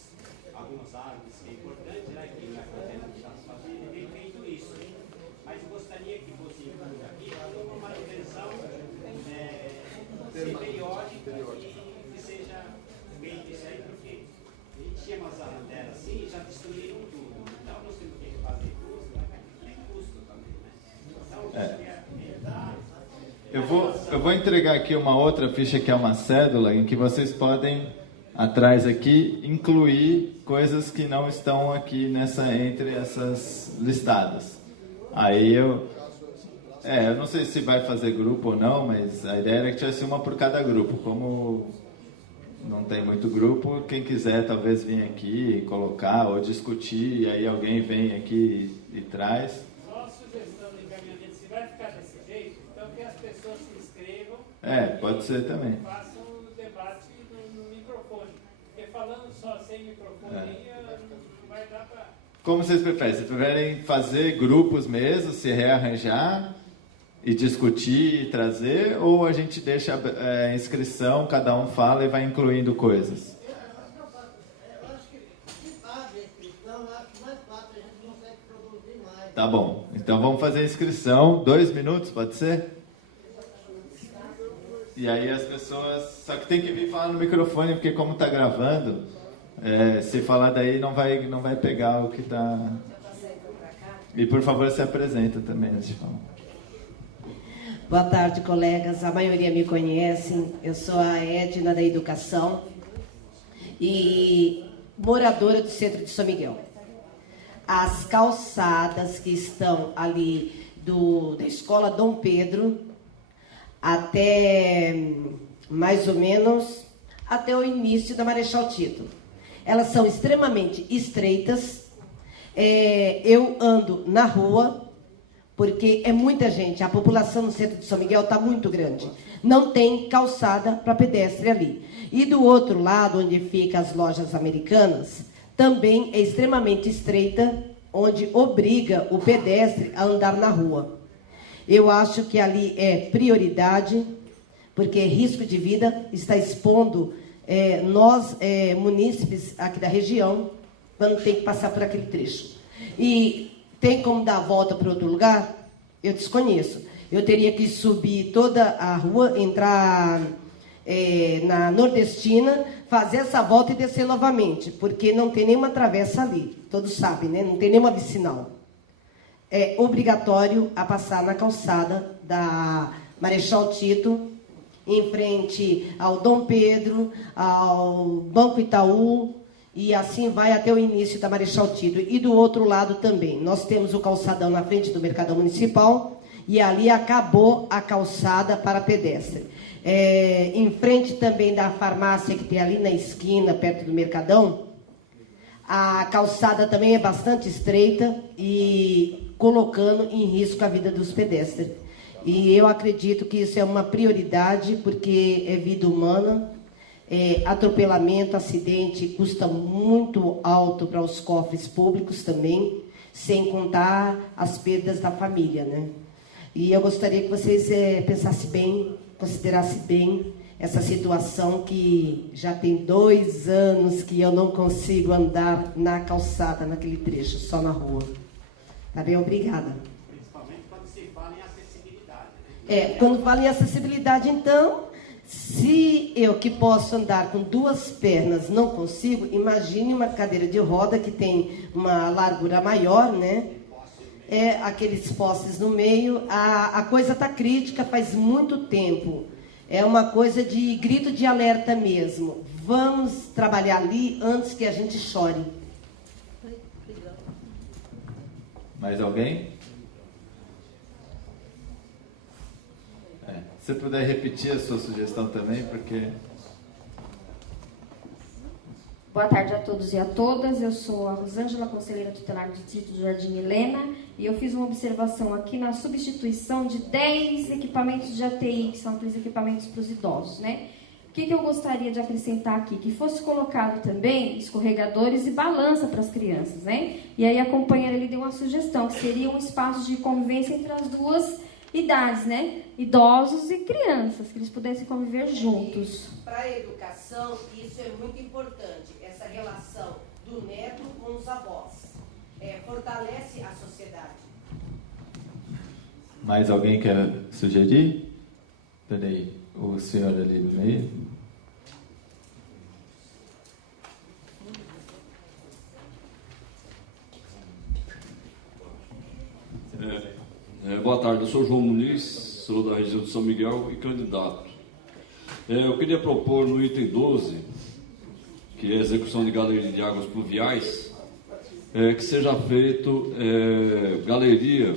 algumas árvores, que é importante, né? Que não é fazendo que está se fazendo, e tem feito isso. Mas eu gostaria que fosse incluído aqui uma manutenção periódica e que seja bem disso aí, porque a gente tinha umas arandelas assim e já destruíram tudo. Então nós temos que fazer custo, mas tem custo também, né? Então eu gostaria de dar. Eu vou entregar aqui uma outra ficha que é uma cédula, em que vocês podem, atrás aqui, incluir coisas que não estão aqui entre essas listadas. Aí eu não sei se vai fazer grupo ou não, mas a ideia era que tivesse uma por cada grupo. Como não tem muito grupo, quem quiser talvez vir aqui e colocar ou discutir, e aí alguém vem aqui e traz. Só a sugestão de encaminhamento, se vai ficar desse jeito, então que as pessoas se inscrevam. Pode ser também. E façam o debate no microfone. Porque falando só sem microfone, não vai dar para... Como vocês preferem? Se preferem fazer grupos mesmo, se rearranjar e discutir e trazer, ou a gente deixa a inscrição, cada um fala e vai incluindo coisas? Eu acho que se faz a inscrição, eu acho mais fácil, a gente consegue produzir mais. Tá bom, então vamos fazer a inscrição, 2 minutos, pode ser? E aí as pessoas... Só que tem que vir falar no microfone, porque como está gravando, se falar daí não vai pegar o que está... E por favor, se apresenta também antes de falar. Boa tarde, colegas. A maioria me conhecem. Eu sou a Edna da Educação e moradora do centro de São Miguel. As calçadas que estão ali da Escola Dom Pedro até mais ou menos até o início da Marechal Tito. Elas são extremamente estreitas. Eu ando na rua, porque é muita gente, a população no centro de São Miguel está muito grande. Não tem calçada para pedestre ali. E do outro lado, onde ficam as lojas americanas, também é extremamente estreita, onde obriga o pedestre a andar na rua. Eu acho que ali é prioridade, porque é risco de vida, está expondo nós, munícipes aqui da região, quando tem que passar por aquele trecho. E tem como dar a volta para outro lugar? Eu desconheço. Eu teria que subir toda a rua, entrar na Nordestina, fazer essa volta e descer novamente, porque não tem nenhuma travessa ali. Todos sabem, né? Não tem nenhuma vicinal. É obrigatório a passar na calçada da Marechal Tito, em frente ao Dom Pedro, ao Banco Itaú, e assim vai até o início da Marechal Tito. E do outro lado também. Nós temos o calçadão na frente do Mercadão Municipal, e ali acabou a calçada para pedestre. Em frente também da farmácia que tem ali na esquina, perto do Mercadão, a calçada também é bastante estreita e colocando em risco a vida dos pedestres. E eu acredito que isso é uma prioridade, porque é vida humana. Atropelamento, acidente custa muito alto para os cofres públicos também, sem contar as perdas da família, né? E eu gostaria que vocês pensassem bem, considerassem bem essa situação que já tem 2 anos que eu não consigo andar na calçada, naquele trecho, só na rua. Tá bem? Obrigada. Principalmente quando se fala em acessibilidade, né? Quando fala em acessibilidade, então, se eu que posso andar com 2 pernas não consigo, imagine uma cadeira de roda que tem uma largura maior, né? Aqueles postes no meio. A coisa está crítica faz muito tempo. É uma coisa de grito de alerta mesmo. Vamos trabalhar ali antes que a gente chore. Mais alguém? Se você puder repetir a sua sugestão também, porque... Boa tarde a todos e a todas. Eu sou a Rosângela, conselheira tutelar do Distrito do Jardim Helena, e eu fiz uma observação aqui na substituição de 10 equipamentos de ATI, que são aqueles equipamentos para os idosos, né? O que eu gostaria de acrescentar aqui? Que fosse colocado também escorregadores e balança para as crianças, né? E aí a companheira ele deu uma sugestão, que seria um espaço de convivência entre as 2 idades, né? Idosos e crianças, que eles pudessem conviver juntos. Para a educação, isso é muito importante, essa relação do neto com os avós. Fortalece a sociedade. Mais alguém quer sugerir? Peraí, o senhor ali no meio. Boa tarde, eu sou João Muniz, sou da região de São Miguel e candidato. Eu queria propor no item 12, que é a execução de galeria de águas pluviais, que seja feito galeria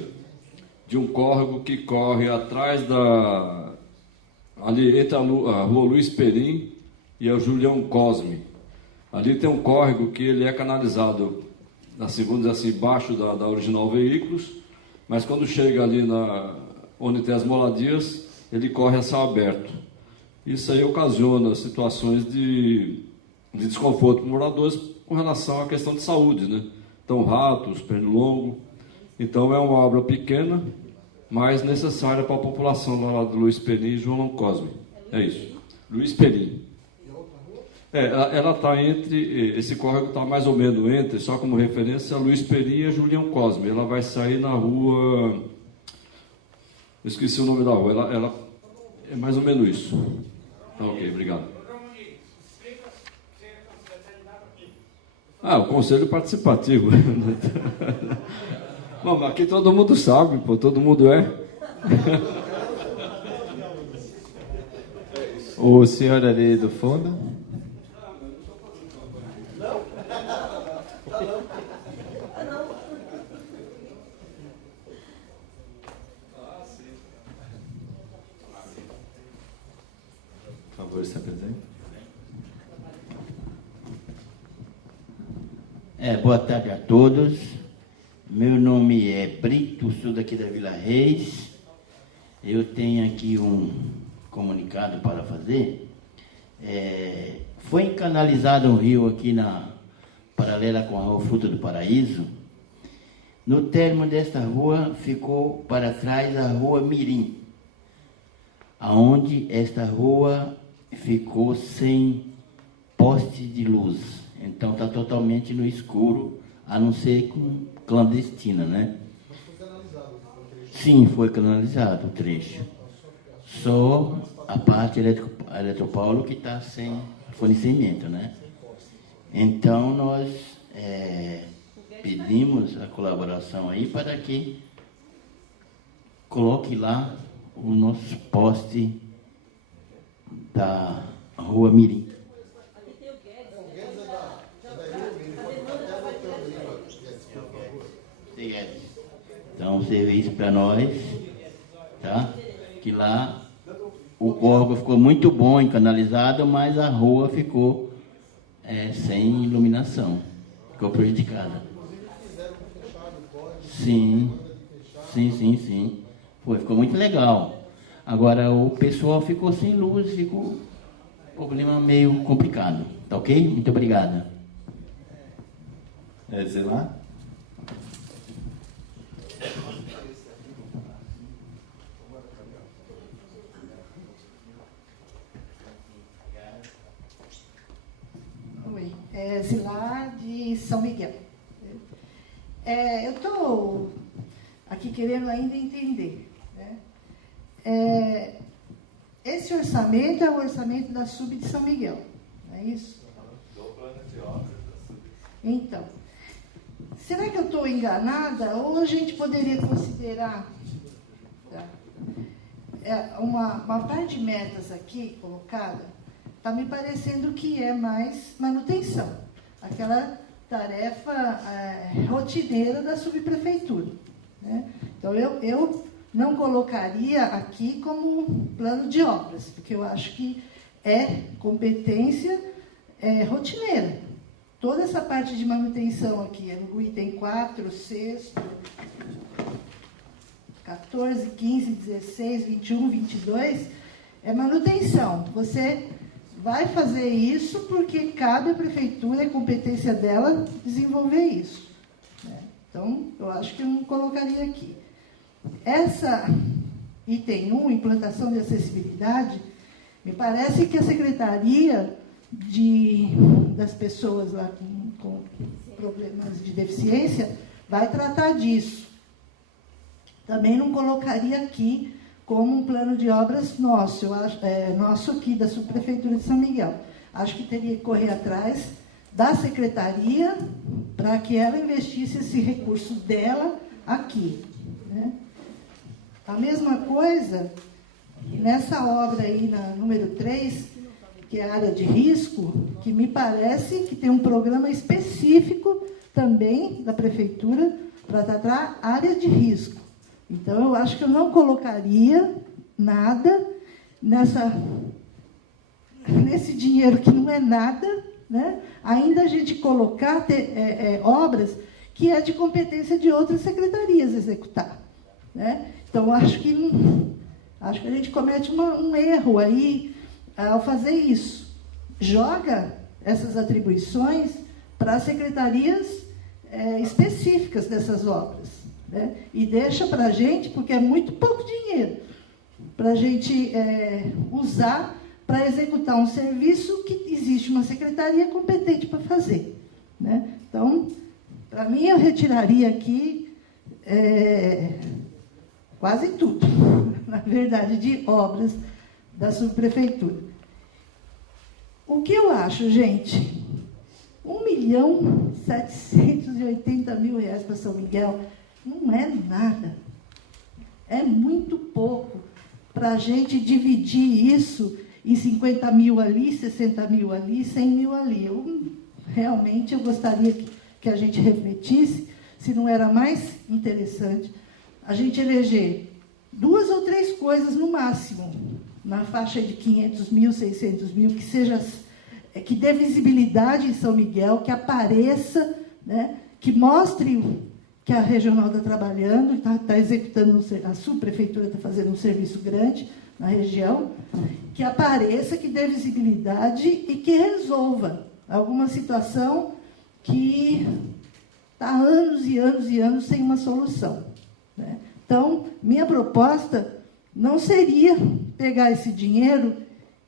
de um córrego que corre atrás ali entre a rua Luiz Perim e a Julião Cosme. Ali tem um córrego que ele é canalizado, assim, vamos dizer assim, embaixo da Original Veículos, mas quando chega ali onde tem as moladias, ele corre a céu aberto. Isso aí ocasiona situações de desconforto para os moradores com relação à questão de saúde, né? Então, ratos, pernilongo. Então, é uma obra pequena, mas necessária para a população lá do Luiz Perim e João Cosme. É isso. Luiz Perim. Ela está esse córrego está mais ou menos entre, só como referência, a Luiz Perim e a Julião Cosme. Ela vai sair na rua... Eu esqueci o nome da rua. Ela é mais ou menos isso. Tá, ok, obrigado. O conselho participativo. Bom, aqui todo mundo sabe, pô, todo mundo é. O senhor ali do fundo. Por favor, se apresente. Boa tarde a todos. Meu nome é Brito, sou daqui da Vila Reis. Eu tenho aqui um comunicado para fazer. Foi canalizado um rio aqui paralela com a Rua Fruta do Paraíso. No término desta rua ficou para trás a Rua Mirim, aonde esta rua ficou sem poste de luz. Então está totalmente no escuro, a não ser com clandestina, né? Sim, foi canalizado o trecho. Só a parte eletropaulo que está sem fornecimento, né? Então nós pedimos a colaboração aí para que coloque lá o nosso poste da Rua Mirim. Então, serviço para nós, tá? Que lá o córrego ficou muito bom, canalizado, mas a rua ficou sem iluminação, ficou prejudicada. Sim. ficou muito legal. Agora o pessoal ficou sem luz, ficou um problema meio complicado. Tá ok? Muito obrigado. Zilá? Oi, Zilá de São Miguel. Eu estou aqui querendo ainda entender, né? Esse orçamento é o orçamento da SUB de São Miguel, não é isso? Do plano de obras da SUB. Então, será que eu estou enganada ou a gente poderia considerar uma parte de metas aqui colocada, está me parecendo que é mais manutenção, aquela tarefa rotineira da subprefeitura, né? Então, eu não colocaria aqui como plano de obras, porque eu acho que é competência rotineira. Toda essa parte de manutenção aqui, no item 4, 6, 14, 15, 16, 21, 22, é manutenção. Você vai fazer isso porque cabe à prefeitura, é competência dela desenvolver isso, né? Então, eu acho que eu não colocaria aqui. Essa item 1, implantação de acessibilidade, me parece que a Secretaria das pessoas lá com problemas de deficiência vai tratar disso. Também não colocaria aqui como um plano de obras nosso, nosso aqui da Subprefeitura de São Miguel. Acho que teria que correr atrás da Secretaria para que ela investisse esse recurso dela aqui, né? A mesma coisa, nessa obra aí, na número 3, que é a área de risco, que me parece que tem um programa específico também da Prefeitura para tratar área de risco. Então, eu acho que eu não colocaria nada nesse dinheiro que não é nada, né? Ainda a gente colocar obras que é de competência de outras secretarias executar, né? Então, acho que a gente comete um erro aí ao fazer isso. Joga essas atribuições para as secretarias específicas dessas obras, né? E deixa para a gente, porque é muito pouco dinheiro, para a gente usar para executar um serviço que existe uma secretaria competente para fazer, né? Então, para mim, eu retiraria aqui quase tudo, na verdade, de obras da subprefeitura. O que eu acho, gente? R$1.780.000 para São Miguel não é nada. É muito pouco para a gente dividir isso em 50 mil ali, 60 mil ali, 100 mil ali. Realmente eu gostaria que a gente refletisse se não era mais interessante a gente eleger 2 ou 3 coisas no máximo, na faixa de 500 mil, 600 mil, que dê visibilidade em São Miguel, que apareça, né, que mostre que a regional está trabalhando, está executando, a subprefeitura está fazendo um serviço grande na região, que apareça, que dê visibilidade e que resolva alguma situação que está há anos e anos e anos sem uma solução, né? Então, minha proposta não seria pegar esse dinheiro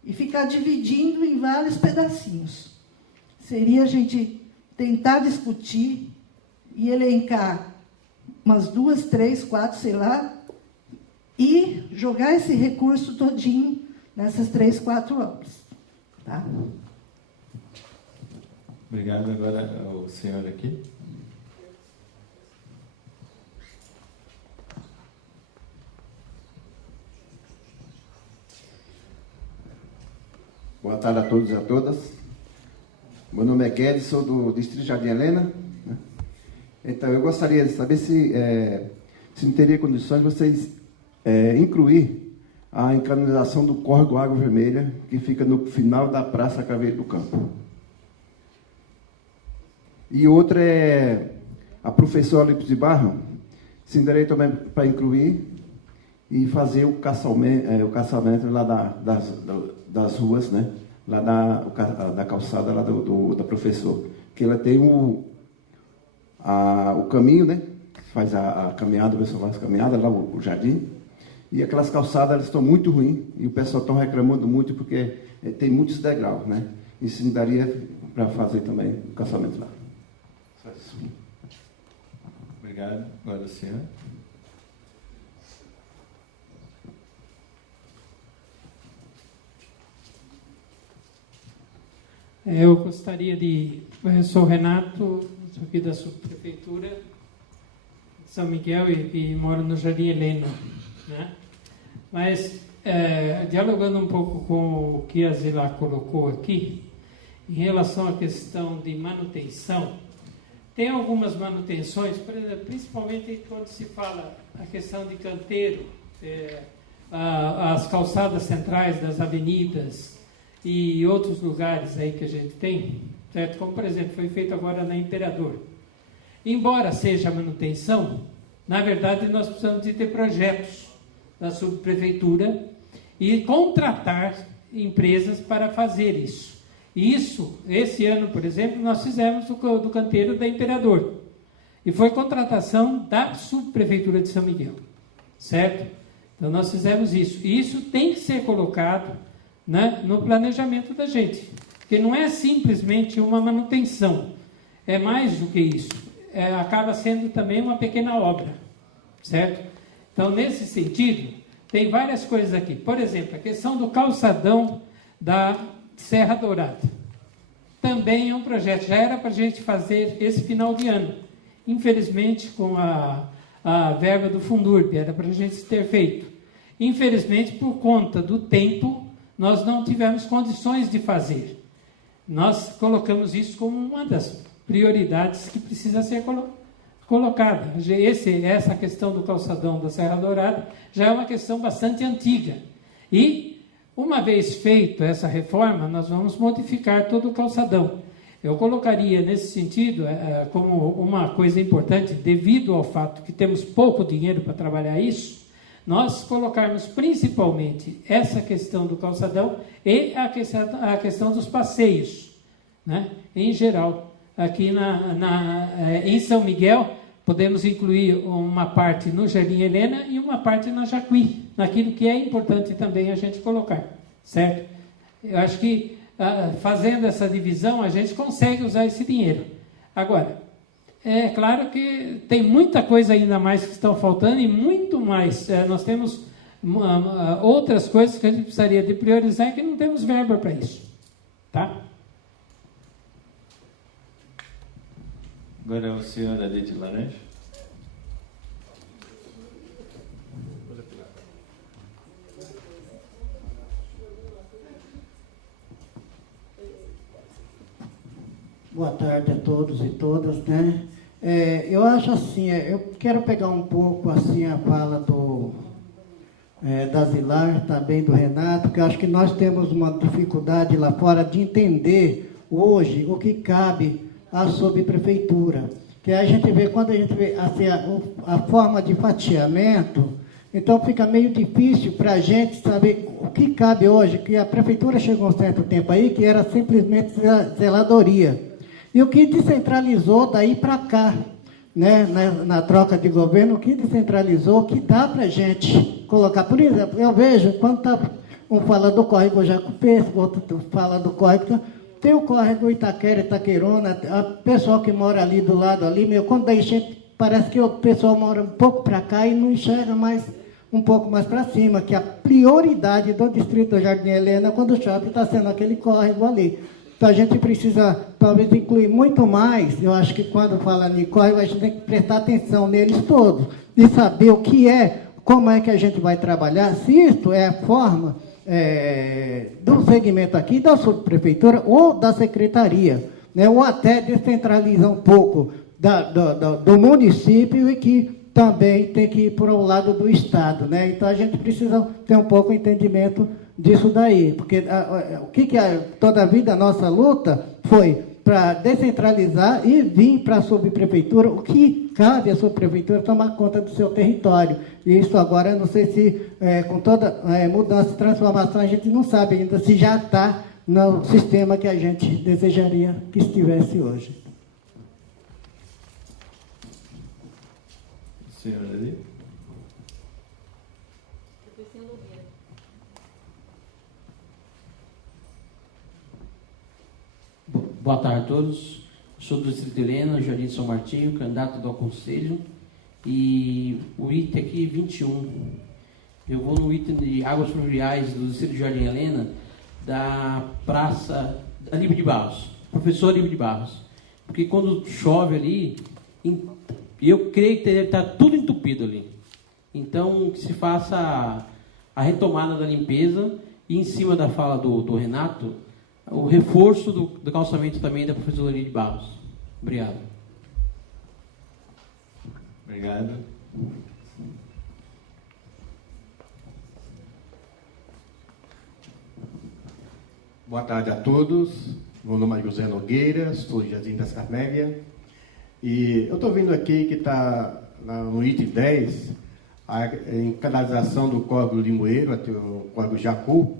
e ficar dividindo em vários pedacinhos. Seria a gente tentar discutir e elencar umas 2, 3, 4, sei lá, e jogar esse recurso todinho nessas 3, 4 obras. Tá? Obrigado. Agora o senhor aqui. Boa tarde a todos e a todas. Meu nome é Guedes, sou do Distrito Jardim Helena. Então, eu gostaria de saber se não teria condições de vocês incluir a encanalização do córrego Água Vermelha, que fica no final da Praça Caveiro do Campo. E outra é a professora Olímpio de Barra, se daria também para incluir, e fazer o calçamento lá das ruas, né? Lá da calçada lá da professor. Que ela tem o caminho, né? Faz a caminhada, o pessoal faz a caminhada, lá o jardim. E aquelas calçadas elas estão muito ruins, e o pessoal está reclamando muito porque tem muitos degraus, né? Isso me daria para fazer também o calçamento lá. Só isso. Obrigado. Agora o senhor. Eu gostaria eu sou o Renato, sou aqui da subprefeitura de São Miguel e moro no Jardim Helena, né? Mas, dialogando um pouco com o que a Zila colocou aqui, em relação à questão de manutenção, tem algumas manutenções, por exemplo, principalmente quando se fala a questão de canteiro, as calçadas centrais das avenidas e outros lugares aí que a gente tem, certo? Como, por exemplo, foi feito agora na Imperador. Embora seja manutenção, na verdade nós precisamos de ter projetos da subprefeitura e contratar empresas para fazer isso. Esse ano, por exemplo, nós fizemos do canteiro da Imperador. E foi contratação da subprefeitura de São Miguel, certo? Então nós fizemos isso. E isso tem que ser colocado, né, no planejamento da gente. Porque não é simplesmente uma manutenção. É mais do que isso. Acaba sendo também uma pequena obra, certo? Então, nesse sentido, tem várias coisas aqui. Por exemplo, a questão do calçadão da Serra Dourada. Também é um projeto. Já era para a gente fazer esse final de ano. Infelizmente, com a verba do Fundurb, era para a gente ter feito. Infelizmente, por conta do tempo, nós não tivemos condições de fazer. Nós colocamos isso como uma das prioridades que precisa ser colocada. Essa questão do calçadão da Serra Dourada já é uma questão bastante antiga. E, uma vez feita essa reforma, nós vamos modificar todo o calçadão. Eu colocaria, nesse sentido, como uma coisa importante, devido ao fato que temos pouco dinheiro para trabalhar isso, nós colocarmos principalmente essa questão do calçadão e a questão dos passeios, né? Em geral. Aqui em São Miguel, podemos incluir uma parte no Jardim Helena e uma parte na Jacuí, naquilo que é importante também a gente colocar, certo? Eu acho que, fazendo essa divisão, a gente consegue usar esse dinheiro. Agora, é claro que tem muita coisa ainda mais que estão faltando e muito mais. Nós temos outras coisas que a gente precisaria de priorizar e que não temos verba para isso. Tá? Agora é o senhor ali de laranja. Boa tarde a todos e todas, né? Eu acho assim, eu quero pegar um pouco assim a fala da Zilar, também do Renato, que eu acho que nós temos uma dificuldade lá fora de entender hoje o que cabe à subprefeitura. Que a gente vê, quando a gente vê assim, a forma de fatiamento, então fica meio difícil para a gente saber o que cabe hoje, que a prefeitura chegou um certo tempo aí, que era simplesmente zeladoria. E o que descentralizou daí para cá, né, na troca de governo, o que descentralizou, que dá para a gente colocar. Por exemplo, eu vejo, quando um fala do córrego Jacupê, outro fala do córrego, tem o córrego Itaquera, Itaquerona, o pessoal que mora ali do lado, ali, quando dá enchente, parece que o pessoal mora um pouco para cá e não enxerga mais, um pouco mais para cima, que a prioridade do distrito do Jardim Helena, quando chove, está sendo aquele córrego ali. Então, a gente precisa, talvez, incluir muito mais. Eu acho que, quando fala em córrego, a gente tem que prestar atenção neles todos, e saber o que como é que a gente vai trabalhar, se isso é a forma do segmento aqui da subprefeitura ou da secretaria, né, ou até descentralizar um pouco do município e que também tem que ir para o lado do Estado, né? Então, a gente precisa ter um pouco de entendimento disso daí, porque toda a vida a nossa luta foi para descentralizar e vir para a subprefeitura, o que cabe à subprefeitura tomar conta do seu território. E isso agora, não sei se com toda mudança e transformação, a gente não sabe ainda se já está no sistema que a gente desejaria que estivesse hoje. Senhora ali. Boa tarde a todos. Sou do Distrito de Helena, Jardim de São Martinho, candidato do Conselho. E o item aqui 21. Eu vou no item de águas pluviais do Distrito de Jardim Helena, da Praça Aníbal de Barros, professor Aníbal de Barros. Porque quando chove ali, eu creio que deve estar tudo entupido ali. Então, que se faça a retomada da limpeza e, em cima da fala do Renato, o reforço do calçamento também da professora de Barros. Obrigado. Obrigado. Boa tarde a todos. Meu nome é José Nogueira, sou de Jardim das Carmélias. E eu estou vendo aqui que está no item 10, a canalização do córrego Limoeiro até o córrego Jacu.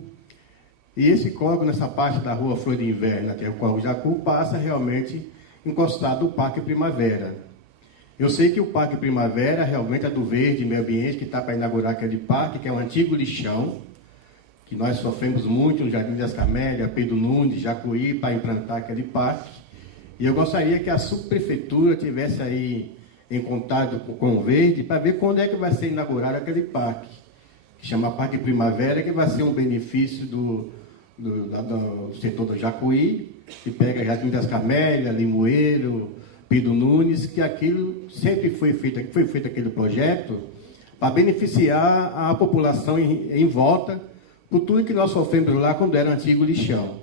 E esse córrego, nessa parte da rua Flor de Inverno, até o córrego Jacu, passa realmente encostado do Parque Primavera. Eu sei que o Parque Primavera realmente é do Verde Meio Ambiente, que está para inaugurar aquele parque, que é um antigo lixão, que nós sofremos muito no Jardim das Camélias, Pedro Nunes, Jacuí, para implantar aquele parque. E eu gostaria que a subprefeitura tivesse aí em contato com o Verde para ver quando é que vai ser inaugurado aquele parque, que chama Parque Primavera, que vai ser um benefício do setor do Jacuí, que pega Jardim das Camélias, Limoeiro, Pedro Nunes, que aquilo sempre foi feito aquele projeto para beneficiar a população em volta por tudo que nós sofremos lá quando era antigo lixão.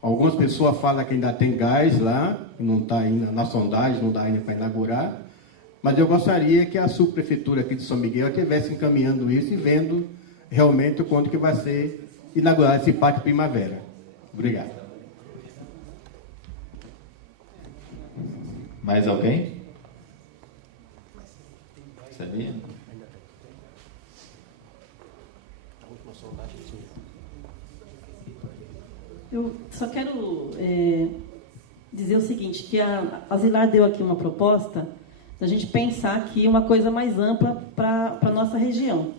Algumas pessoas falam que ainda tem gás lá, não está ainda na sondagem, não dá ainda para inaugurar, mas eu gostaria que a subprefeitura aqui de São Miguel estivesse encaminhando isso e vendo realmente quando que vai ser inaugurado esse Parque Primavera. Obrigado. Mais alguém? Sabia? Eu só quero dizer o seguinte, que a Zilar deu aqui uma proposta da gente pensar aqui uma coisa mais ampla para a nossa região.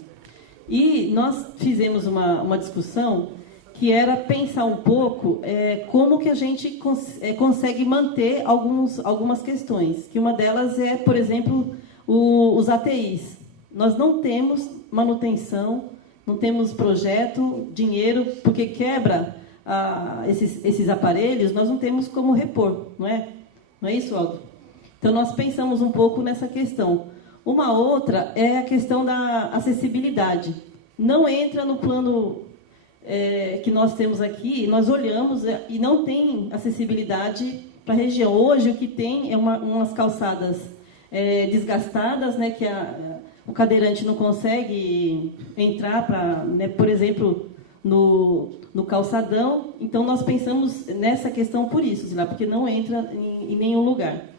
E nós fizemos uma discussão que era pensar um pouco como que a gente consegue manter algumas questões. Que uma delas é, por exemplo, os ATIs. Nós não temos manutenção, não temos projeto, dinheiro, porque quebra esses aparelhos, nós não temos como repor, não é? Não é isso, Aldo? Então, nós pensamos um pouco nessa questão. Uma outra é a questão da acessibilidade. Não entra no plano que nós temos aqui, nós olhamos e não tem acessibilidade para a região. Hoje, o que tem é umas calçadas desgastadas, né, que o cadeirante não consegue entrar, por exemplo, no calçadão. Então, nós pensamos nessa questão por isso, Zila, porque não entra em nenhum lugar.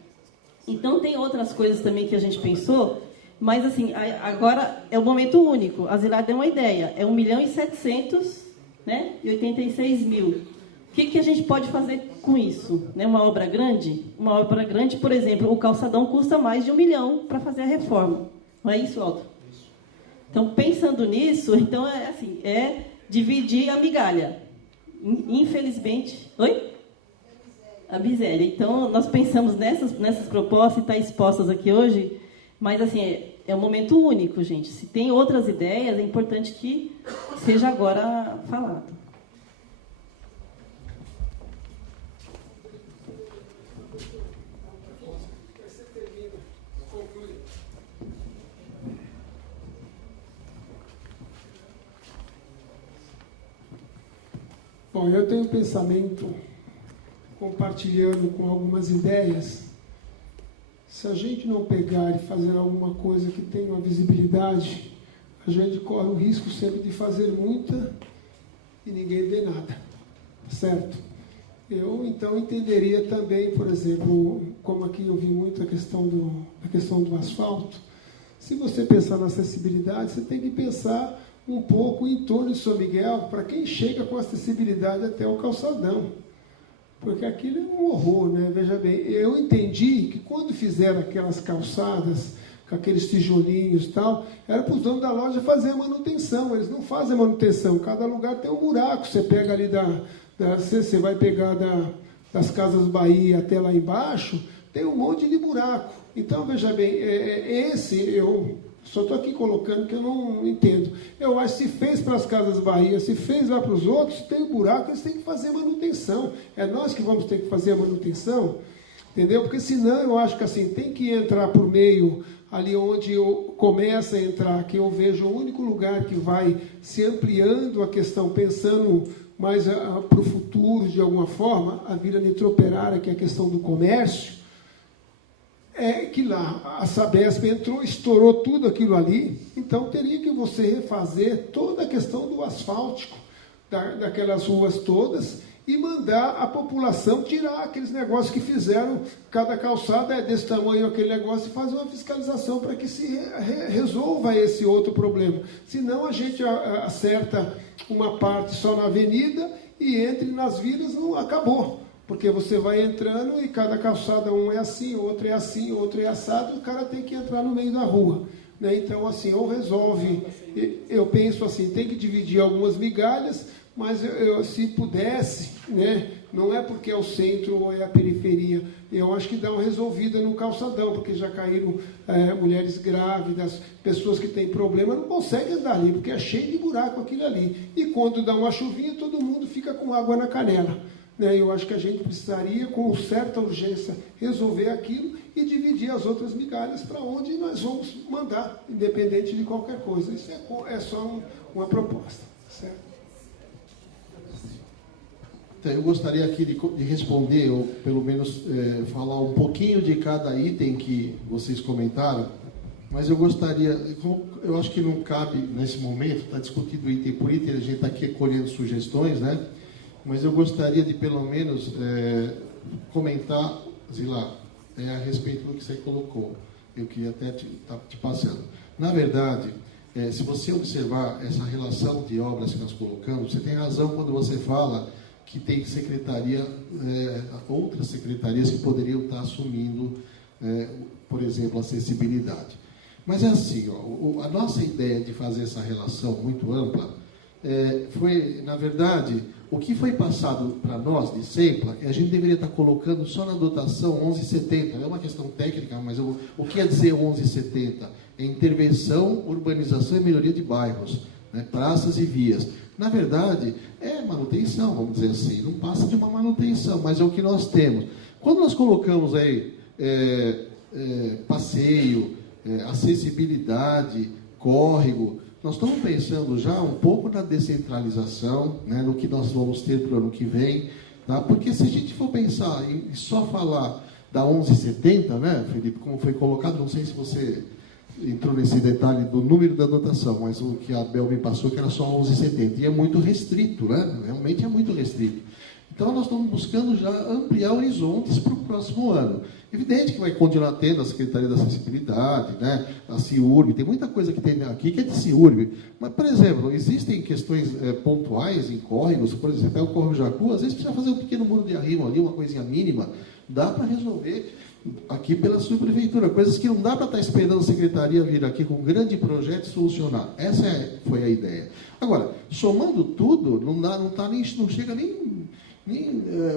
Então, tem outras coisas também que a gente pensou, mas, assim, agora é um momento único. A Zila deu uma ideia, é 1.700.000, né, e 86.000. O que a gente pode fazer com isso? Né, uma obra grande? Uma obra grande, por exemplo, o calçadão custa mais de 1 milhão para fazer a reforma. Não é isso, Aldo? Então, pensando nisso, então é dividir a migalha. Infelizmente... Oi? A miséria. Então, nós pensamos nessas propostas e está expostas aqui hoje, mas, assim, é um momento único, gente. Se tem outras ideias, é importante que seja agora falado. Bom, eu tenho um pensamento, compartilhando com algumas ideias. Se a gente não pegar e fazer alguma coisa que tenha uma visibilidade, a gente corre o risco sempre de fazer muita e ninguém vê nada, certo? eu então entenderia também, por exemplo, como aqui eu vi muito a questão do asfalto. Se você pensar na acessibilidade, você tem que pensar um pouco em torno de São Miguel, para quem chega com acessibilidade até o calçadão. Porque aquilo é um horror, né? Veja bem, eu entendi que quando fizeram aquelas calçadas, com aqueles tijolinhos e tal, era para os donos da loja fazer a manutenção. Eles não fazem a manutenção, cada lugar tem um buraco. Você pega ali você vai pegar das Casas Bahia até lá embaixo, tem um monte de buraco. Então, veja bem, eu só estou aqui colocando que eu não entendo. Eu acho que se fez para as Casas Bahia, se fez lá para os outros, tem um buraco, eles têm que fazer a manutenção. É nós que vamos ter que fazer a manutenção, entendeu? Porque senão eu acho que assim, tem que entrar por meio ali onde começa a entrar, que eu vejo o único lugar que vai se ampliando a questão, pensando mais para o futuro, de alguma forma, a Vila Nitroperária, que é a questão do comércio, é que lá a Sabesp entrou, estourou tudo aquilo ali, então teria que você refazer toda a questão do asfáltico, daquelas ruas todas, e mandar a população tirar aqueles negócios que fizeram, cada calçada é desse tamanho aquele negócio, e fazer uma fiscalização para que se resolva esse outro problema. Senão a gente acerta uma parte só na avenida e entre nas vilas, não acabou. Porque você vai entrando e cada calçada um é assim, outro é assim, outro é assado, o cara tem que entrar no meio da rua. Né? Então, assim, ou resolve, eu penso assim, tem que dividir algumas migalhas, mas se pudesse, né, não é porque é o centro ou é a periferia, eu acho que dá uma resolvida no calçadão, porque já caíram mulheres grávidas, pessoas que têm problema, não conseguem andar ali, porque é cheio de buraco aquilo ali. E quando dá uma chuvinha, todo mundo fica com água na canela. Eu acho que a gente precisaria, com certa urgência, resolver aquilo e dividir as outras migalhas para onde nós vamos mandar, independente de qualquer coisa. Isso é só uma proposta. Certo? Então, eu gostaria aqui de responder, ou pelo menos falar um pouquinho de cada item que vocês comentaram, mas eu gostaria, eu acho que não cabe nesse momento, está discutindo item por item, a gente está aqui colhendo sugestões, né? Mas eu gostaria de, pelo menos, comentar, Zila, a respeito do que você colocou. Eu queria até te passando. Na verdade, se você observar essa relação de obras que nós colocamos, você tem razão quando você fala que tem secretaria, outras secretarias que poderiam estar assumindo, por exemplo, acessibilidade. Mas é assim, a nossa ideia de fazer essa relação muito ampla foi, na verdade, o que foi passado para nós de SEMPLA, a gente deveria estar colocando só na dotação 1170. É uma questão técnica, mas o que é dizer 1170? É intervenção, urbanização e melhoria de bairros, né, praças e vias. Na verdade, é manutenção, vamos dizer assim. Não passa de uma manutenção, mas é o que nós temos. Quando nós colocamos aí passeio, acessibilidade, córrego, nós estamos pensando já um pouco na descentralização, né, no que nós vamos ter para o ano que vem, tá? Porque se a gente for pensar em só falar da 1170, né, Felipe, como foi colocado, não sei se você entrou nesse detalhe do número da dotação, mas o que a Bel me passou que era só 1170, e é muito restrito, né? Realmente é muito restrito. Então, nós estamos buscando já ampliar horizontes para o próximo ano. Evidente que vai continuar tendo a Secretaria da Acessibilidade, né? A CIURB, tem muita coisa que tem aqui que é de CIURB. Mas, por exemplo, existem questões pontuais em córregos, por exemplo, o Córrego Jacu, às vezes precisa fazer um pequeno muro de arrimo ali, uma coisinha mínima, dá para resolver aqui pela subprefeitura, coisas que não dá para estar esperando a Secretaria vir aqui com um grande projeto e solucionar. Essa foi a ideia. Agora, somando tudo, não chega nem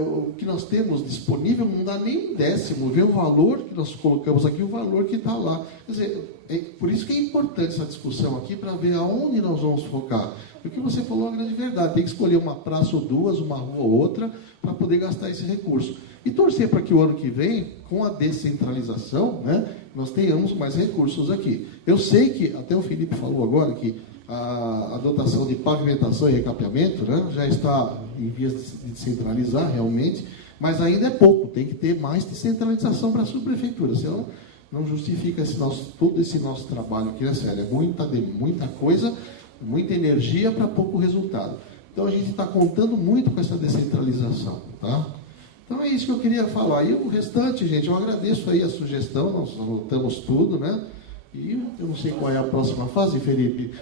o que nós temos disponível, não dá nem um décimo. Vê o valor que nós colocamos aqui, o valor que está lá. Quer dizer, por isso que é importante essa discussão aqui, para ver aonde nós vamos focar. E o que você falou é uma grande verdade. Tem que escolher uma praça ou duas, uma rua ou outra, para poder gastar esse recurso. E torcer para que o ano que vem, com a descentralização, né, nós tenhamos mais recursos aqui. Eu sei que, até o Felipe falou agora, que a dotação de pavimentação e recapeamento, né, já está em vias de descentralizar realmente, mas ainda é pouco, tem que ter mais descentralização para a subprefeitura, senão não justifica todo esse nosso trabalho aqui, é sério, é muita coisa, muita energia para pouco resultado. Então a gente está contando muito com essa descentralização, tá? Então é isso que eu queria falar. E o restante, gente, eu agradeço aí a sugestão, nós anotamos tudo, né? E eu não sei qual é a próxima fase, Felipe.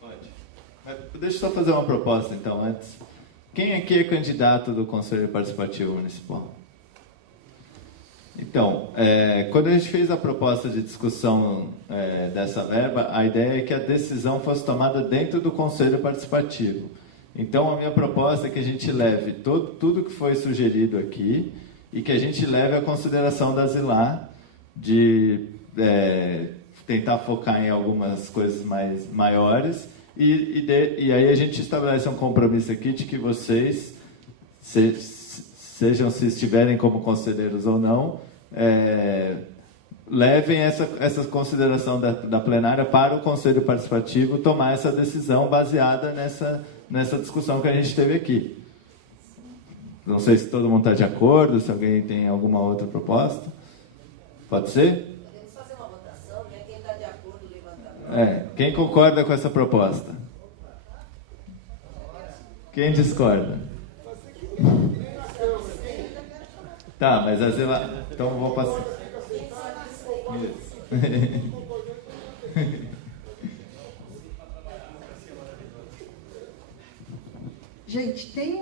Pode. Mas deixa eu só fazer uma proposta, então, antes. Quem aqui é candidato do Conselho Participativo Municipal? Então, quando a gente fez a proposta de discussão dessa verba, a ideia é que a decisão fosse tomada dentro do Conselho Participativo. Então, a minha proposta é que a gente leve tudo que foi sugerido aqui e que a gente leve a consideração da Zilar de tentar focar em algumas coisas maiores e aí a gente estabelece um compromisso aqui de que vocês, sejam se estiverem como conselheiros ou não, levem essa consideração da plenária para o Conselho Participativo tomar essa decisão baseada nessa discussão que a gente teve aqui. Não sei se todo mundo está de acordo, se alguém tem alguma outra proposta. Pode ser? Podemos fazer uma votação, e quem está de acordo levanta a mão. Quem concorda com essa proposta? Quem discorda? Tá, mas a Zila... Então vou passar. Gente, tem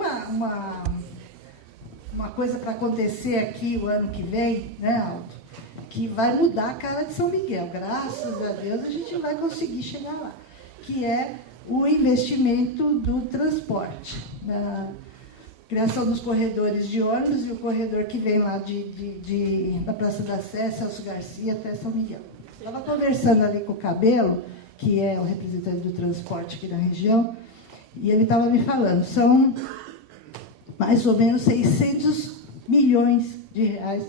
uma coisa para acontecer aqui o ano que vem, né, Aldo? Que vai mudar a cara de São Miguel. Graças a Deus a gente vai conseguir chegar lá. Que é o investimento do transporte. Na criação dos corredores de ônibus e o corredor que vem lá da Praça da Sé, Celso Garcia, até São Miguel. Estava conversando ali com o Cabelo, que é o representante do transporte aqui na região, e ele estava me falando, são mais ou menos 600 milhões de reais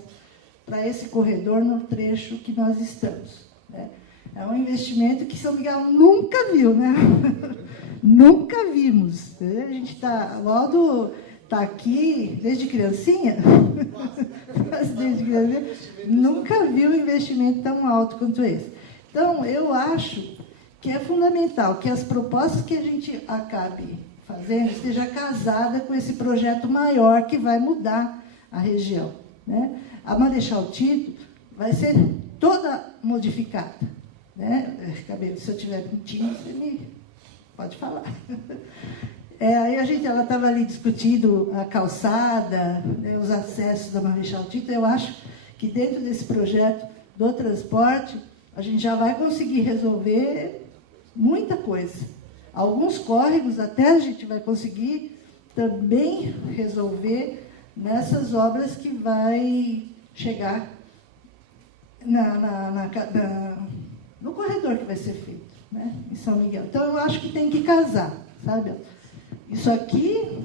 para esse corredor no trecho que nós estamos. Né? É um investimento que São Miguel nunca viu, né? Nunca vimos. A gente o Aldo está aqui desde criancinha, nunca viu um investimento tão alto quanto esse. Então, eu acho que é fundamental que as propostas que a gente acabe fazendo esteja casada com esse projeto maior que vai mudar a região. Né? A Marechal Tito vai ser toda modificada. Né? Cabelo, se eu estiver mentindo, você me pode falar. Aí ela estava ali discutindo a calçada, né, os acessos da Marechal Tito. Eu acho que dentro desse projeto do transporte, a gente já vai conseguir resolver muita coisa. Alguns córregos até a gente vai conseguir também resolver nessas obras que vai chegar no corredor que vai ser feito, né, em São Miguel. Então, eu acho que tem que casar, sabe? Isso aqui,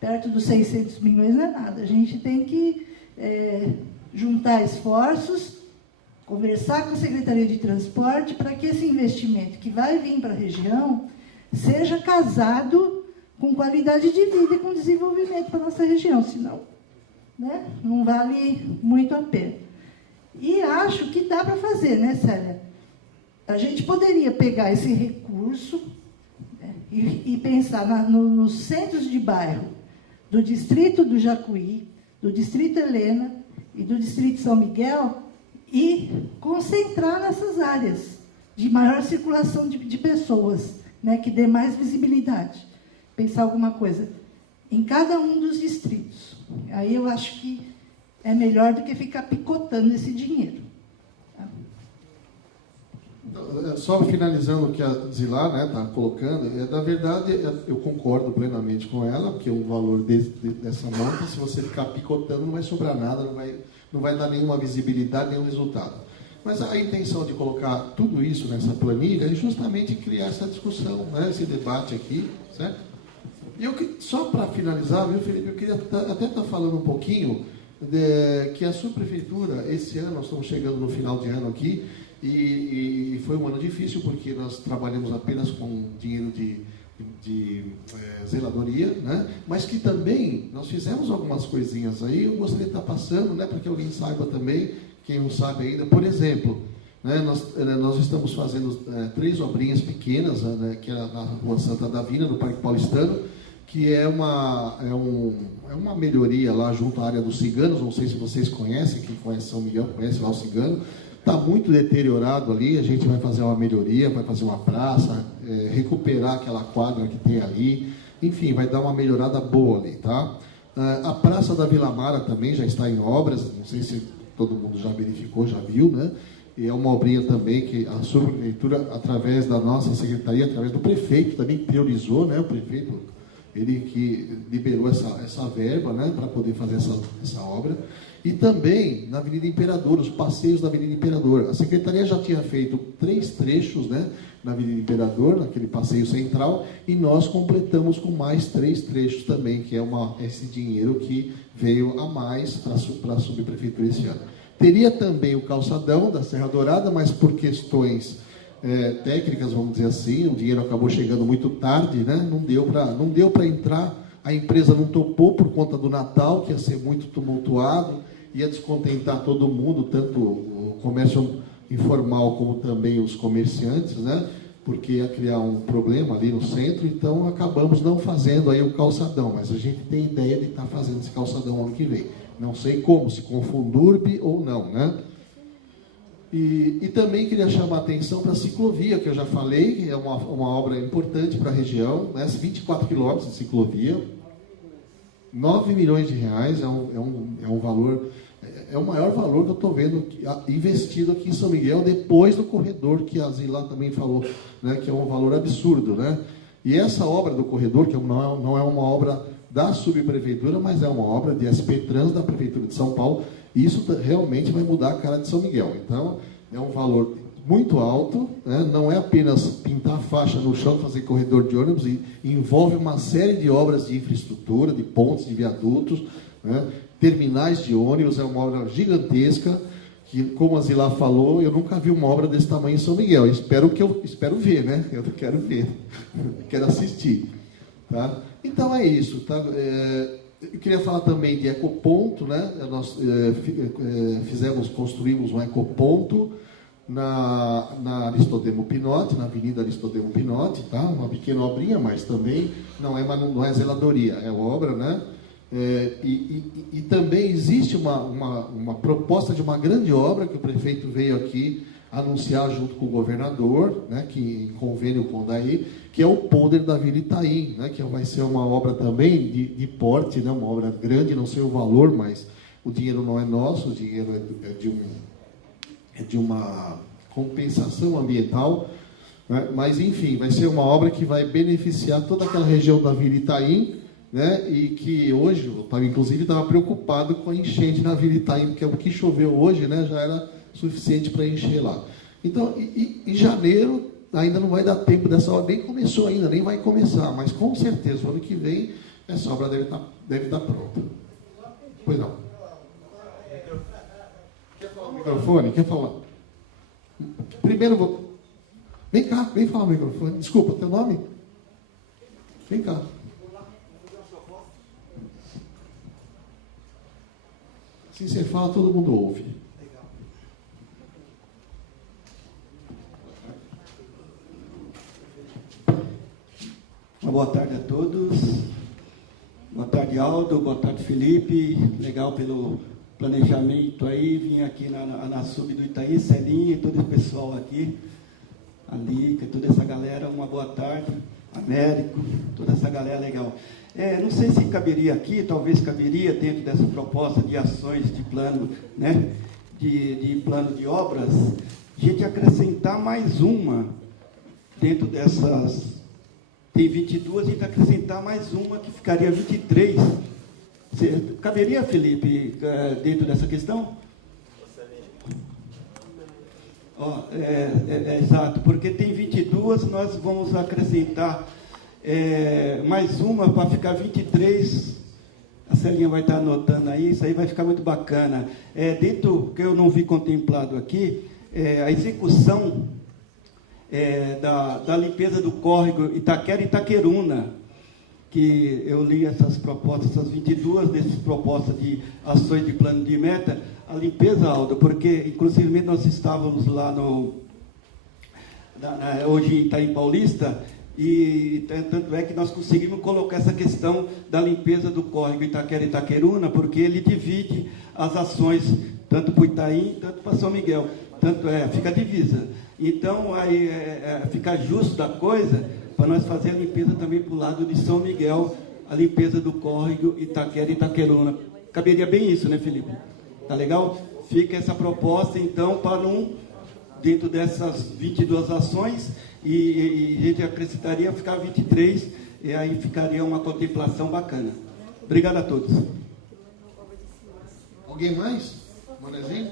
perto dos 600 milhões, não é nada. A gente tem que juntar esforços, conversar com a Secretaria de Transporte para que esse investimento que vai vir para a região seja casado com qualidade de vida e com desenvolvimento para a nossa região, senão, né, não vale muito a pena. E acho que dá para fazer, né, Célia? A gente poderia pegar esse recurso e pensar nos centros de bairro do distrito do Jacuí, do distrito Helena e do distrito São Miguel e concentrar nessas áreas de maior circulação de pessoas, né, que dê mais visibilidade. Pensar alguma coisa em cada um dos distritos. Aí eu acho que é melhor do que ficar picotando esse dinheiro. Só finalizando o que a Zilar está colocando, na verdade, eu concordo plenamente com ela, porque o valor dessa nota, se você ficar picotando, não vai sobrar nada, não vai dar nenhuma visibilidade, nenhum resultado. Mas a intenção de colocar tudo isso nessa planilha é justamente criar essa discussão, né, esse debate aqui, certo? E só para finalizar, viu, Felipe, eu queria até estar falando um pouquinho que a subprefeitura, esse ano, nós estamos chegando no final de ano aqui, e foi um ano difícil, porque nós trabalhamos apenas com dinheiro de zeladoria, né? Mas que também nós fizemos algumas coisinhas aí, eu gostaria de estar passando, né, para que alguém saiba também, quem não sabe ainda. Por exemplo, né, nós estamos fazendo 3 obrinhas pequenas, né, que é na Rua Santa Davina, no Parque Paulistano, que é uma melhoria lá junto à área dos ciganos. Não sei se vocês conhecem, quem conhece São Miguel conhece lá o cigano. Está muito deteriorado ali, a gente vai fazer uma melhoria, vai fazer uma praça, recuperar aquela quadra que tem ali, enfim, vai dar uma melhorada boa ali, tá? A Praça da Vila Mara também já está em obras, não sei se todo mundo já verificou, já viu, né? E é uma obrinha também que a subprefeitura, através da nossa secretaria, através do prefeito, também priorizou, né? O prefeito, ele que liberou essa verba, né? Para poder fazer essa obra. E também na Avenida Imperador, os passeios da Avenida Imperador. A secretaria já tinha feito 3 trechos, né? Na Avenida Imperador, naquele passeio central, e nós completamos com mais 3 trechos também, que é esse dinheiro que veio a mais para a subprefeitura esse ano. Teria também o calçadão da Serra Dourada, mas por questões técnicas, vamos dizer assim, o dinheiro acabou chegando muito tarde, né? Não deu para entrar, a empresa não topou por conta do Natal, que ia ser muito tumultuado, ia descontentar todo mundo, tanto o comércio informal como também os comerciantes, né? Porque ia criar um problema ali no centro, então acabamos não fazendo aí o calçadão, mas a gente tem ideia de estar fazendo esse calçadão ano que vem. Não sei como, se com Fundurb ou não, né? E também queria chamar a atenção para a ciclovia, que eu já falei, que é uma obra importante para a região, né? 24 quilômetros de ciclovia, 9 milhões de reais, é um valor, é o maior valor que eu estou vendo investido aqui em São Miguel, depois do corredor, que a Zilá também falou, né? Que é um valor absurdo, né? E essa obra do corredor, que não é uma obra da subprefeitura, mas é uma obra de SP Trans da Prefeitura de São Paulo, e isso realmente vai mudar a cara de São Miguel. Então, é um valor muito alto, né? Não é apenas pintar faixa no chão, fazer corredor de ônibus, e envolve uma série de obras de infraestrutura, de pontes, de viadutos, né? Terminais de ônibus, é uma obra gigantesca, que, como a Zilá falou, eu nunca vi uma obra desse tamanho em São Miguel. Espero ver, né? Eu quero ver, quero assistir, tá? Então é isso, tá? Eu queria falar também de ecoponto, né? Nós construímos um ecoponto na Aristodemo Pinotti, na Avenida Aristodemo Pinotti, tá? Uma pequena obrinha, mas também não é zeladoria, é obra, né? E também existe uma proposta de uma grande obra que o prefeito veio aqui anunciar junto com o governador, né, que em convênio com o DAI, que é o Polder da Vila Itaim, né, que vai ser uma obra também de porte, né, uma obra grande, não sei o valor, mas o dinheiro não é nosso, o dinheiro é de uma compensação ambiental, né, mas enfim, vai ser uma obra que vai beneficiar toda aquela região da Vila Itaim, né, e que hoje, eu inclusive estava preocupado com a enchente na Vila Itaim, porque o que choveu hoje, né, já era suficiente para encher lá. Então, em janeiro, ainda não vai dar tempo dessa obra, nem começou ainda, nem vai começar, mas com certeza, no ano que vem, essa obra deve estar pronta. Pois não. Quer falar no microfone? Quer falar? Primeiro, vem cá, vem falar no microfone. Desculpa, teu nome? Vem cá. Se você fala, todo mundo ouve. Uma boa tarde a todos. Boa tarde, Aldo. Boa tarde, Felipe. Legal pelo planejamento aí. Vim aqui na sub do Itaí, Celinha e todo o pessoal aqui. A Lica, toda essa galera. Uma boa tarde. Américo, toda essa galera legal. Não sei se caberia aqui, talvez caberia dentro dessa proposta de ações de plano, né? De plano de obras, a gente acrescentar mais uma dentro dessas. Tem 22, a gente acrescentar mais uma que ficaria 23. Caberia, Felipe, dentro dessa questão? Exato, porque tem 22, nós vamos acrescentar mais uma para ficar 23. A Celinha vai estar anotando aí, isso aí vai ficar muito bacana. Dentro, que eu não vi contemplado aqui, a execução da limpeza do córrego Itaquera e Itaqueruna, que eu li essas propostas, essas 22 dessas propostas de ações de plano de meta, a limpeza, Aldo, porque inclusive nós estávamos lá hoje em Itaim Paulista, E tanto é que nós conseguimos colocar essa questão da limpeza do córrego Itaquera e Itaqueruna, porque ele divide as ações, tanto para o Itaim, tanto para São Miguel. Tanto fica a divisa. Então, aí fica justo da coisa para nós fazer a limpeza também para o lado de São Miguel, a limpeza do córrego Itaquera e Itaqueruna. Caberia bem isso, né, Felipe? Tá legal? Fica essa proposta, então, para dentro dessas 22 ações, e a gente acrescentaria ficar 23, e aí ficaria uma contemplação bacana. Obrigado a todos. Alguém mais? Manezinho?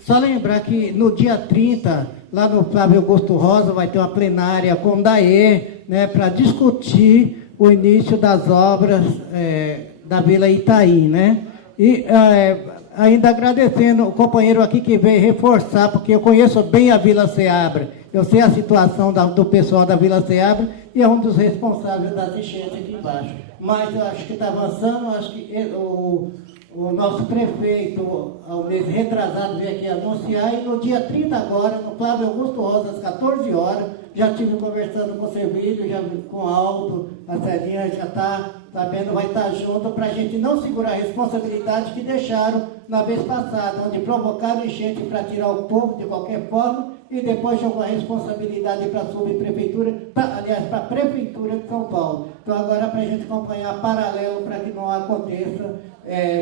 Só lembrar que no dia 30, lá no Flávio Augusto Rosa, vai ter uma plenária com o DAE, né, para discutir o início das obras da Vila Itaim, né? E ainda agradecendo o companheiro aqui que veio reforçar, porque eu conheço bem a Vila Seabra, eu sei a situação do pessoal da Vila Seabra e é um dos responsáveis das enchentes aqui embaixo. Mas eu acho que está avançando, acho que o nosso prefeito, ao mês retrasado, veio aqui anunciar, e no dia 30 agora, no Flávio Augusto Rosa, às 14 horas, já estive conversando com o Servílio, já com o Aldo, a Celinha já está sabendo, vai estar junto, para a gente não segurar a responsabilidade que deixaram na vez passada, onde provocaram enchente para tirar o povo de qualquer forma, e depois jogou a responsabilidade para a subprefeitura, aliás, para a prefeitura de São Paulo. Então agora, para a gente acompanhar paralelo, para que não aconteça,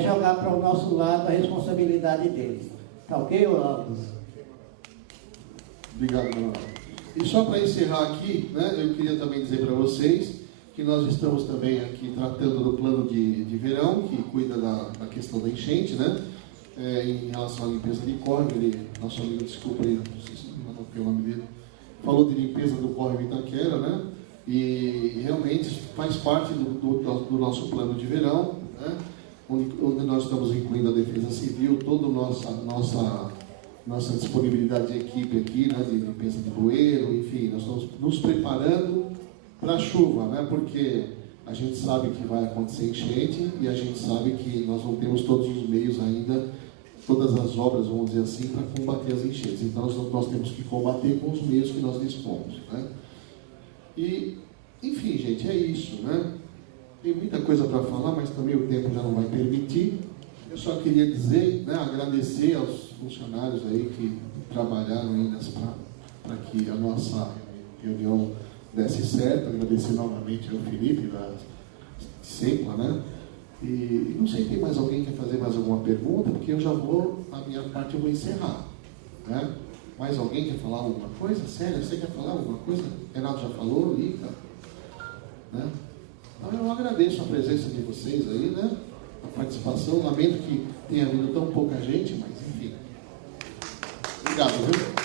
jogar para o nosso lado a responsabilidade deles. Tá ok, Aldo? Obrigado, Manuel. E só para encerrar aqui, né, eu queria também dizer para vocês que nós estamos também aqui tratando do plano de verão, que cuida da questão da enchente, né? Em relação à limpeza de córrego, nosso amigo, desculpa aí, não sei se não anotei o nome dele, falou de limpeza do córrego Itaquera, né? E realmente faz parte do nosso plano de verão, né? Onde nós estamos incluindo a Defesa Civil, toda a nossa disponibilidade de equipe aqui, né, de limpeza de bueiro, enfim, nós estamos nos preparando para a chuva, né, porque a gente sabe que vai acontecer enchente e a gente sabe que nós não temos todos os meios ainda, todas as obras, vamos dizer assim, para combater as enchentes. Então nós temos que combater com os meios que nós dispomos, né? E, enfim, gente, é isso, né? Tem muita coisa para falar, mas também o tempo já não vai permitir. Eu só queria dizer, né, agradecer aos funcionários aí que trabalharam ainda para que a nossa reunião desse certo. Agradecer novamente ao Felipe da Sempla, né? E não sei, tem mais alguém que quer fazer mais alguma pergunta? Porque eu já vou, a minha parte eu vou encerrar, né? Mais alguém quer falar alguma coisa? Sério, você quer falar alguma coisa? Renato já falou, Lica, né? Então eu agradeço a presença de vocês aí, né? A participação, lamento que tenha havido tão pouca gente, mas enfim. Obrigado, viu?